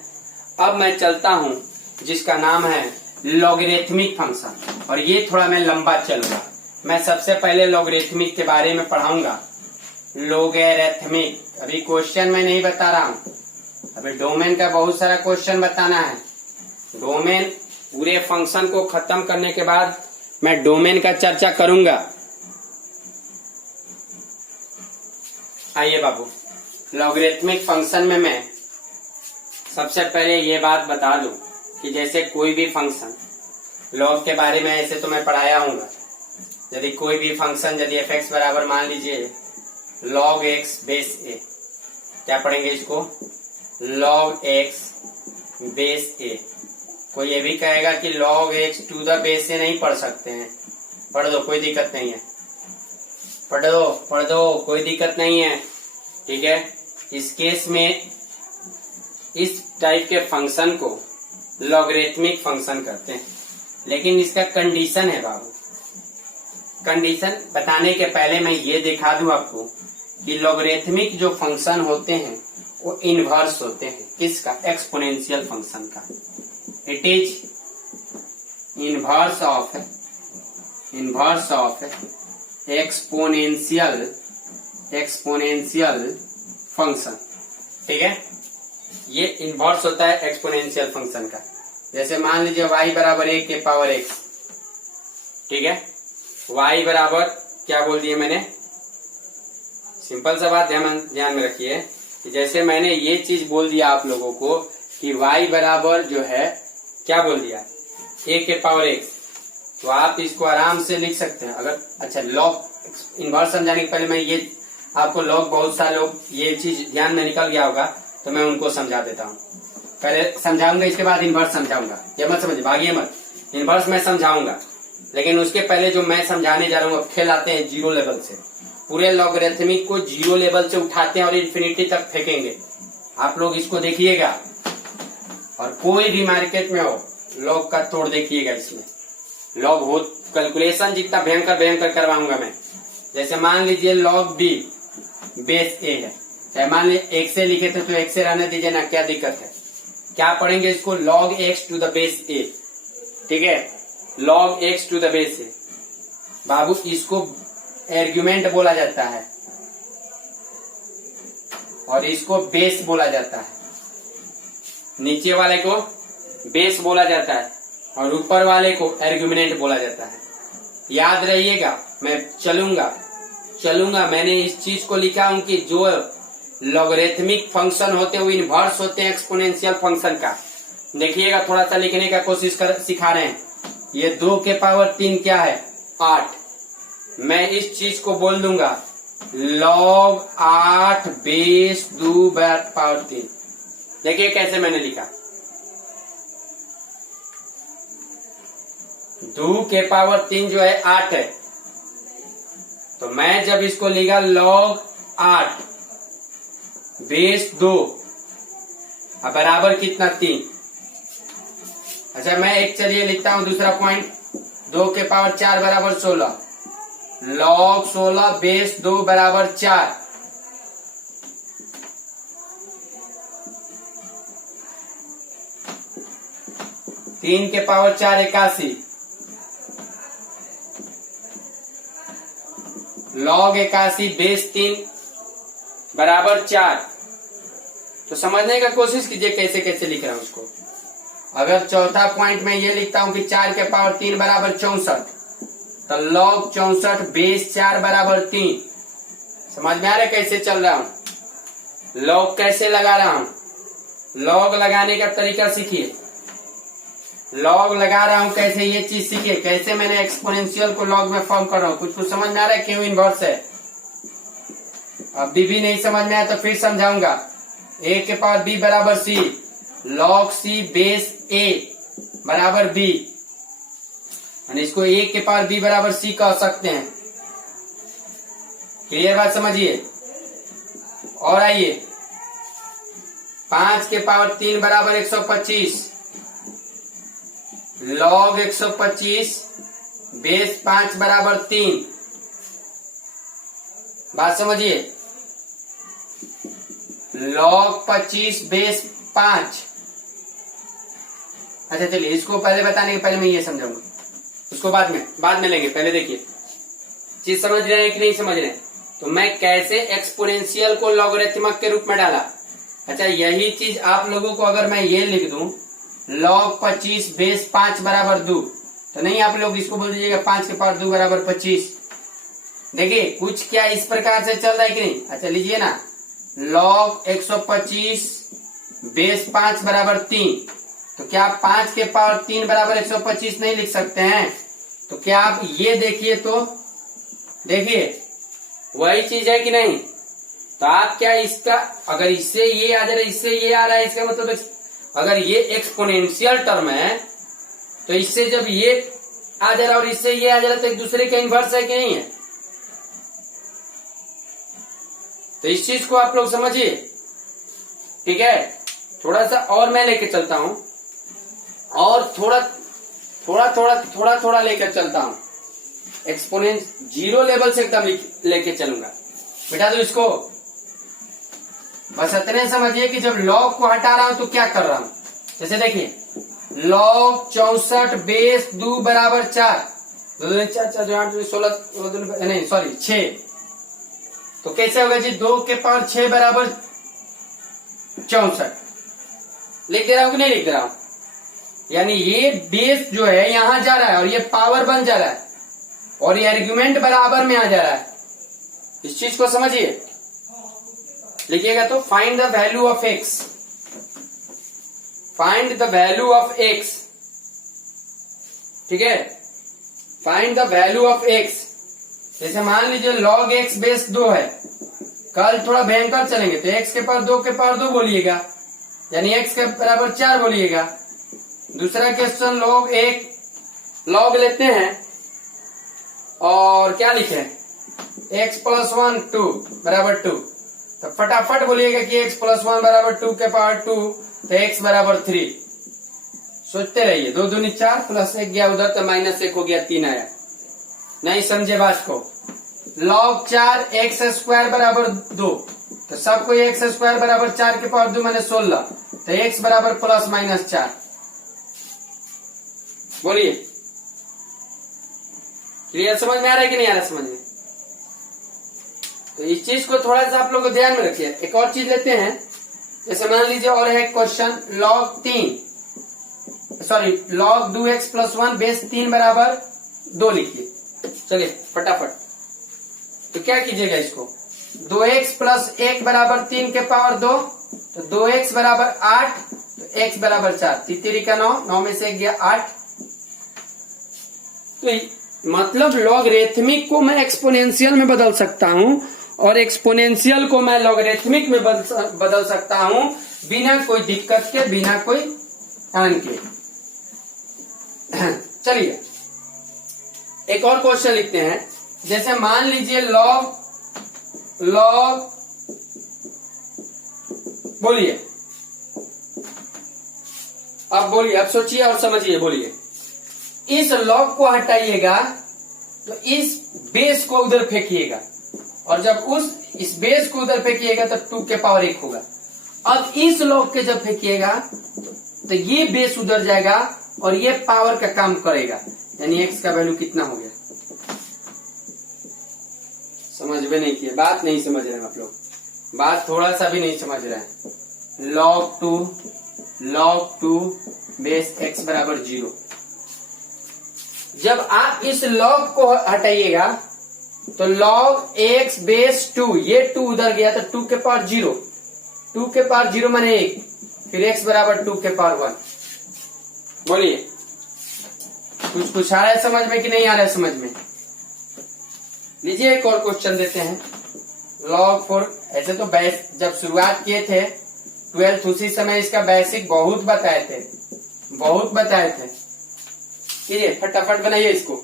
अब मैं चलता हूं जिसका नाम है लॉगरिथमिक फंक्शन, और ये थोड़ा मैं लंबा चलूंगा। मैं सबसे पहले लॉगरिथमिक के बारे में पढ़ाऊंगा, लॉगरिथमिक। अभी क्वेश्चन मैं नहीं बता रहा हूं, अभी डोमेन का बहुत सारा क्वेश्चन बताना है। डोमेन पूरे फंक्शन को खत्म करने के बाद मैं डोमेन का चर्चा करूंगा। आइए बाबू, लॉगरिथमिक फंक्शन में मैं सबसे पहले ये बात बता दूं कि जैसे कोई भी फंक्शन, लॉग के बारे में ऐसे तो मैं पढ़ाया हूँ, यदि कोई भी फंक्शन यदि एफ एक्स बराबर मान लीजिए log x बेस a, क्या पढ़ेंगे इसको? log x base a। कोई ये भी कहेगा कि log x to the base a नहीं पढ़ सकते हैं, पढ़ दो, कोई दिक्कत नहीं है, पढ़ दो, कोई दिक्कत नहीं है। ठीक है, इस केस में इस टाइप के फंक्शन को लॉगरिथमिक फंक्शन कहते हैं, लेकिन इसका कंडीशन है बाबू। कंडीशन बताने के पहले मैं ये दिखा दूं आपको कि लॉगरिथमिक जो फंक्शन होते हैं वो इनवर्स होते हैं। किसका? एक्सपोनेंशियल फंक्शन का। It is inverse of exponential function. ठीक है, ये इनवर्स होता है एक्सपोनेंशियल फंक्शन का। जैसे मान लीजिए y बराबर 1 के पावर x, ठीक है, y बराबर क्या बोल दिए मैंने? सिंपल सा बात ध्यान में रखिए कि जैसे मैंने ये चीज बोल दिया आप लोगों को कि y बराबर जो है क्या बोल दिया? 1 के पावर x, तो आप इसको आराम से लिख सकते हैं। अगर अच्छा लॉग इनवर्स समझाने के पहले मैं ये आपको लॉग, बहुत सारे लोग ये चीज ध्यान में निकल गया होगा तो मैं उनको समझा देता हूँ। पहले समझाऊंगा, इसके बाद इनवर्स समझाऊंगा, ये मत समझिए, भागिए मत। इनवर्स मैं समझाऊंगा, लेकिन उसके पहले जो मैं समझाने जा रहा हूँ, अब खेल आते हैं जीरो लेवल से। पूरे लॉगरिथमिक को जीरो लेवल से उठाते हैं और इन्फिनिटी तक फेंकेंगे। आप लोग इसको देखिएगा, और कोई भी मार्केट में हो लॉग का तोड़ देखिएगा। इसमें लॉग हो कैलकुलेशन जितना भयंकर करवाऊंगा मैं। जैसे मान लीजिए लॉग बी बेस ए है, चाहे मान लीजिए x से लिखे थे तो x से रहने दीजिए ना, क्या दिक्कत है? क्या पढ़ेंगे इसको? log x to the base a। ठीक है, log x to the base a बाबू, इसको आर्गुमेंट बोला जाता है और इसको बेस बोला जाता है। नीचे वाले को बेस बोला जाता है और ऊपर वाले को आर्गुमेंट बोला जाता है। याद रहिएगा, मैं चलूंगा मैंने इस चीज को लिखा हूं कि जो लॉगरिथमिक फंक्शन होते हैं वो इनवर्स होते हैं एक्सपोनेंशियल फंक्शन का। देखिएगा, थोड़ा सा लिखने का कोशिश सिखा रहे हैं। ये 2 के पावर 3 क्या है? 8। मैं इस चीज को बोल दूंगा log 8 बेस 2 पावर 3। देखिए कैसे मैंने लिखा, 2 के पावर 3 जो है 8 है, तो मैं जब इसको लिखा log 8 बेस 2 अब बराबर कितना 3। अच्छा मैं एक चलिए लिखता हूं दूसरा पॉइंट, 2 के पावर 4 बराबर 16, log 16 बेस 2 बराबर 4। तीन के पावर 4 81, log 81 बेस 3 बराबर 4। तो समझने का कोशिश कीजिए कैसे कैसे लिख रहा हूं उसको। अगर चौथा पॉइंट में ये लिखता हूं कि 4 के पावर 3 बराबर 64, तो log 64 बेस 4 बराबर 3। समझ में आ रहा है कैसे चल रहा हूं, log कैसे लगा रहा हूं। log लगाने का तरीका सीखिए, log लगा रहा हूं कैसे, ये चीज सीखिए कैसे मैंने एक्सपोनेंशियल को log में फॉर्म कर रहा हूं। कुछ समझ में आ रहा है क्यों इनवर्स है। अभी भी नहीं समझ में आया तो फिर समझाऊंगा। a के पावर b बराबर c, log c base a बराबर b, यानी इसको a के पावर b बराबर c कह सकते हैं। क्लियर बात समझिए। और आइए 5 के पावर 3 बराबर 125, log 125 बेस 5 बराबर 3। बात समझिए, log 25 बेस 5। अच्छा चलिए इसको पहले बताने के पहले मैं ये समझाऊंगा, उसको बाद में लेंगे। पहले देखिए चीज समझ रहे हैं कि नहीं समझ रहे हैं। तो मैं कैसे एक्सपोनेंशियल को लॉगरिथमिक के रूप में डाला। अच्छा यही चीज आप लोगों को अगर मैं ये लिख दूं log 25 बेस 5 बराबर 2, तो नहीं आप लोग इसको बोल दीजिएगा 5 के पावर 2 बराबर 25। देखिए कुछ क्या इस प्रकार से चल रहा है कि नहीं। अच्छा लीजिए ना, log 125 बेस 5 बराबर 3, तो क्या आप 5 के पावर 3 बराबर 125 नहीं लिख सकते हैं। तो क्या आप ये देखिए, तो देखिए वही चीज है कि नहीं। तो आप क्या इसका, अगर इससे ये आ जा रहा है इससे ये आ रहा है, इसका मतलब अगर ये एक्सपोनेंशियल टर्म है तो इससे जब ये आ जा रहा है और इससे ये आ जा रहा है तो एक दूसरे का इन्वर्स है कि नहीं है। तो इस चीज को आप लोग समझिए, ठीक है। थोड़ा सा और मैं लेके चलता हूं, और थोड़ा लेकर चलता हूं। एक्सपोनेंस जीरो लेवल से एकदम लेके चलूंगा। बेटा तो इसको बस इतने समझिए कि जब log को हटा रहा हूं तो क्या कर रहा हूं। जैसे देखिए log 64 बेस 2 बराबर 4, 2 4 4 8 16 नहीं सॉरी 6। तो कैसे होगा जी, 2 के पावर 6 बराबर 64 लिख दे रहा हूं कि नहीं लिख दे रहा हूं। यानी ये बेस जो है यहां जा रहा है और ये पावर बन जा रहा है और ये आर्ग्यूमेंट बराबर में आ जा रहा है। इस चीज को समझिए। लिखिएगा तो find the value of x, find the value of x, ठीक है। Find the value of x। जैसे मान लीजिए log x बेस 2 है, कल थोड़ा भयंकर चलेंगे तो x के पावर 2 के पावर 2 बोलिएगा, यानी x के बराबर 4 बोलिएगा। दूसरा क्वेश्चन log लेते हैं और क्या लिखे x प्लस 1 2 बराबर 2, तो फटाफट बोलिएगा कि x प्लस 1 बराबर 2 के पावर 2, तो x बराबर 3। सोचते रहिए, 2 दूनी 4 प्लस 1 गया उधर तो -1 हो गया, 3 आया। नहीं समझे बात को। log 4 x स्क्वायर बराबर 2, तो सबको x स्क्वायर बराबर 4 के पावर 2 मैंने 16, तो x बराबर प्लस माइनस 4। बोलिए क्लियर, समझ में आ रहा है कि नहीं आ रहा समझ में। तो इस चीज को थोड़ा सा आप लोग को ध्यान में रखिए। एक और चीज लेते हैं, जैसे मान लीजिए और है question log 2x plus 1 base 3 बराबर 2 लिखिए। चलिए फटाफट। तो क्या कीजिएगा इसको, 2x प्लस 1 बराबर 3 के पावर 2, तो 2x बराबर 8, तो x बराबर 4, 3 का 9 में से 1 गया 8। तो मतलब लॉगरिथमिक को मैं एक्सपोनेंशियल में बदल सकता हूं और एक्सपोनेंशियल को मैं लॉगरिथमिक में बदल सकता हूं बिना कोई दिक्कत के, बिना कोई अन के। चलिए एक और क्वेश्चन लिखते हैं। जैसे मान लीजिए लॉग बोलिए, अब बोलिए, अब सोचिए और समझिए, बोलिए। इस लॉग को हटाइएगा तो इस बेस को उधर फेंकिएगा, और जब इस बेस को उधर फेंकिएगा तो 2 के पावर 1 होगा। अब इस लॉग के जब फेंकिएगा तो ये बेस उधर जाएगा और ये पावर का काम करेगा, यानी x का वैल्यू कितना हो गया? समझ में नहीं किया, बात नहीं समझ रहे हैं आप लोग, बात थोड़ा सा भी नहीं समझ रहे हैं। log 2 बेस x बराबर 0। जब आप इस log को हटाइएगा तो log x बेस 2, ये 2 उधर गया तो 2 के पावर 0, 2 के पावर 0 माने 1, फिर x बराबर 2 के पावर 1। बोलिए, कुछ आ रहा है समझ में कि नहीं आ रहा है समझ में? लीजिए एक और क्वेश्चन देते हैं। log 4, ऐसे तो जब शुरुआत किए थे 12th उसी समय इसका बेसिक बहुत बताए थे। ये फटाफट बनाइए इसको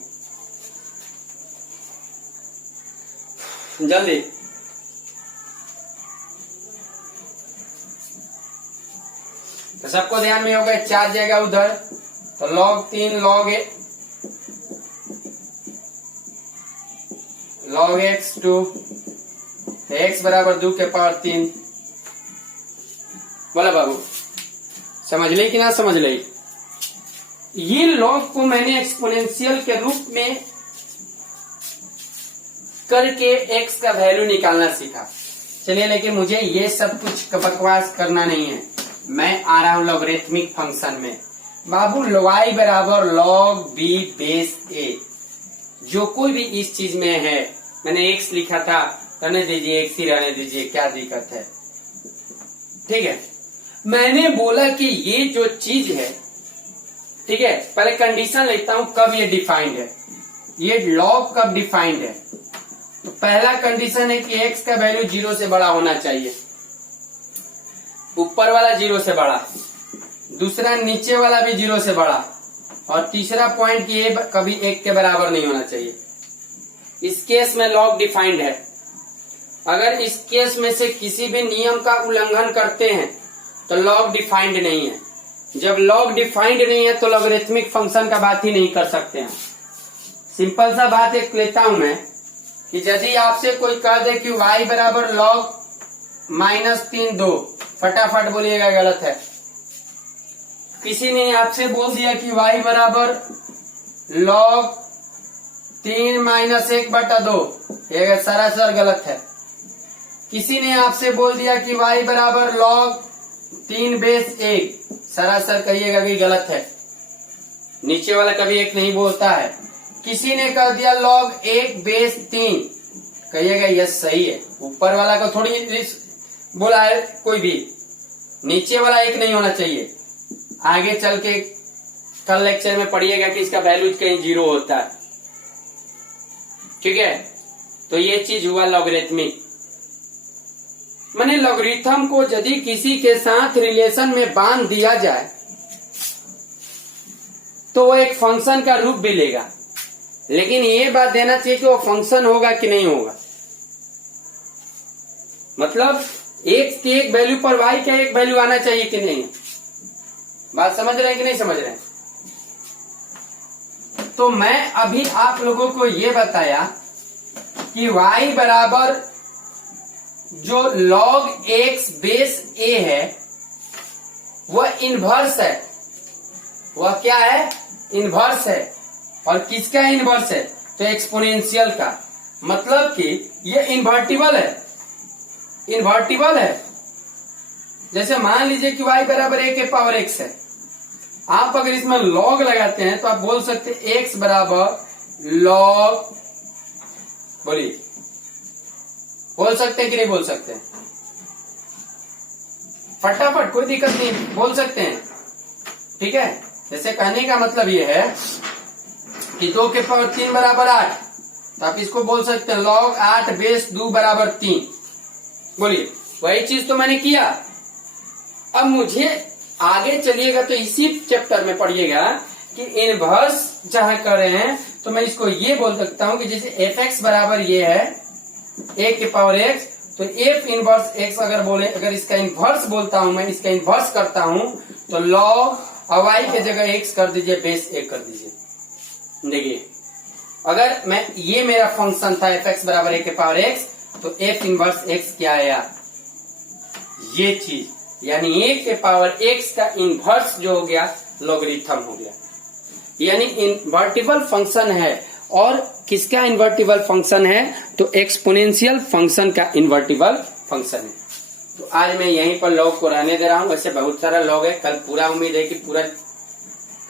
जल्दी। तो सबको ध्यान में होगा 4 जाएगा उधर, तो log 3 log x 2, तो x बराबर 2 के पावर 3। बोला बाबू, समझ ली कि ना समझ ली? ये log को मैंने एक्सपोनेंशियल के रूप में करके x का वैल्यू निकालना सीखा। चलिए, लेकिन मुझे ये सब कुछ बकवास करना नहीं है, मैं आ रहा हूं लॉगरिथमिक फंक्शन में। बाबू y बराबर log b बेस a, जो कोई भी इस चीज में है, मैंने x लिखा था, रहने दीजिए, x ही रहने दीजिए, क्या दिक्कत है? ठीक है, मैंने बोला कि ये जो चीज है, ठीक है, पहले कंडीशन लेता हूं कब ये डिफाइंड है, ये log कब डिफाइंड है। तो पहला कंडीशन है कि x का वैल्यू 0 से बड़ा होना चाहिए, ऊपर वाला 0 से बड़ा, दूसरा नीचे वाला भी 0 से बड़ा, और तीसरा पॉइंट कि ये कभी 1 के बराबर नहीं होना चाहिए। इस केस में log डिफाइंड है। अगर इस केस में से किसी भी नियम का उल्लंघन करते हैं तो log डिफाइंड नहीं है। जब log डिफाइंड नहीं है तो लॉगरिथमिक फंक्शन का बात ही नहीं कर सकते हैं। सिंपल सा बात एक लेता हूं मैं कि यदि आपसे कोई कह दे कि y बराबर log -3 2, फटाफट बोलिएगा गलत है। किसी ने आपसे बोल दिया कि y बराबर log 3 - 1/2, ये सरासर गलत है। किसी ने आपसे बोल दिया कि y बराबर log 3 बेस 1, सरासर कहिएगा कि गलत है, नीचे वाला कभी 1 नहीं बोलता है। किसी ने कह दिया log 1 बेस 3, कहिएगा यस सही है, ऊपर वाला को थोड़ी बोला है कोई भी, नीचे वाला 1 नहीं होना चाहिए। आगे चल के कल लेक्चर में पढ़िएगा कि इसका वैल्यू कहीं 0 होता है, ठीक है। तो ये चीज हुआ लॉगरिथमिक। माने लॉगरिथम को यदि किसी के साथ रिलेशन में बांध दिया जाए तो वो एक फंक्शन का रूप भी लेगा, लेकिन ये बात देना चाहिए कि वो फंक्शन होगा कि नहीं होगा। मतलब x की एक वैल्यू पर y का एक वैल्यू आना चाहिए कि नहीं। बात समझ रहे हैं कि नहीं समझ रहे हैं? तो मैं अभी आप लोगों को ये बताया कि y बराबर जो log x बेस a है वह इनवर्स है। वह क्या है? इनवर्स है। और किसका इनवर्स है? तो एक्सपोनेंशियल का। मतलब कि ये इन्वर्टिबल है। इन्वर्टिबल है। जैसे मान लीजिए कि y बराबर a के पावर x है, आप अगर इसमें log लगाते हैं तो आप बोल सकते हैं x बराबर log, बोलिए, बोल सकते हैं कि नहीं बोल सकते हैं? फटाफट, कोई दिक्कत नहीं, बोल सकते हैं, ठीक है। जैसे कहने का मतलब ये है कि 2 के पावर 3 बराबर 8, तो आप इसको बोल सकते हैं log 8 बेस 2 बराबर 3। बोलिए, वही चीज तो मैंने किया। अब मुझे आगे चलिएगा तो इसी चैप्टर में पढ़िएगा कि इनवर्स चाहे कर रहे हैं तो मैं इसको ये बोल सकता हूं कि जैसे एफ एक्स बराबर ये है ए के पावर एक्स, तो एफ इनवर्स एक्स अगर बोले, अगर इसका इनवर्स बोलता हूं मैं, इसका इनवर्स करता हूं तो लॉग वाई के जगह एक्स कर दीजिए, बेस ए कर दीजिए। देखिए अगर मैं, ये मेरा फंक्शन था एफ एक्स बराबर ए के पावर एक्स, तो एफ इनवर्स एक्स क्या है यार, ये चीज, यानी ए के पावर एक्स का इनवर्स जो हो गया लॉगरिथम हो गया, यानी इन्वर्टिबल फंक्शन है। और किसका इन्वर्टिबल फंक्शन है, तो एक्सपोनेंशियल फंक्शन का इन्वर्टिबल फंक्शन है। तो आज मैं यहीं पर लॉग को रहने दे रहा हूं, वैसे बहुत सारा लॉग है, कल पूरा उम्मीद है कि पूरा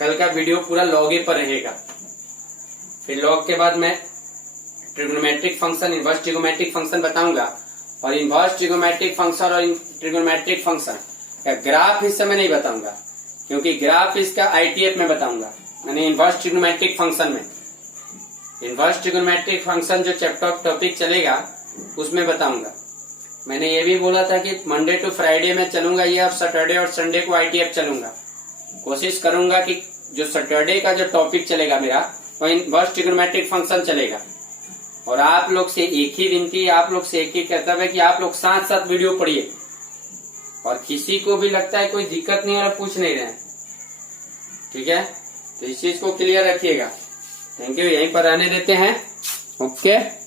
कल का वीडियो पूरा लॉग पर रहेगा। फिर लॉग के बाद मैं trigonometric function, inverse trigonometric function बताऊंगा, और इनवर्स ट्रिग्नोमेट्रिक फंक्शन और ट्रिग्नोमेट्रिक फंक्शन का ग्राफ इस समय नहीं बताऊंगा, क्योंकि ग्राफ इसका आईटीएफ में बताऊंगा, यानी इनवर्स ट्रिग्नोमेट्रिक फंक्शन में। इनवर्स ट्रिग्नोमेट्रिक फंक्शन जो चैप्टर टॉपिक चलेगा उसमें बताऊंगा। मैंने ये भी बोला था कि मंडे टू फ्राइडे में चलूंगा ये, और सैटरडे और संडे को आईटीएफ चलूंगा। कोशिश करूंगा कि जो सैटरडे का जो टॉपिक चलेगा मेरा, वो इनवर्स ट्रिग्नोमेट्रिक फंक्शन चलेगा। और आप लोग से एक ही विनती, आप लोग से एक ही कर्तव्य है कि आप लोग साथ साथ वीडियो पढ़िए, और किसी को भी लगता है कोई दिक्कत नहीं है और पूछ नहीं रहे, ठीक है, तो इस चीज को क्लियर रखिएगा। थैंक यू, यहीं पर रहने देते हैं। ओके।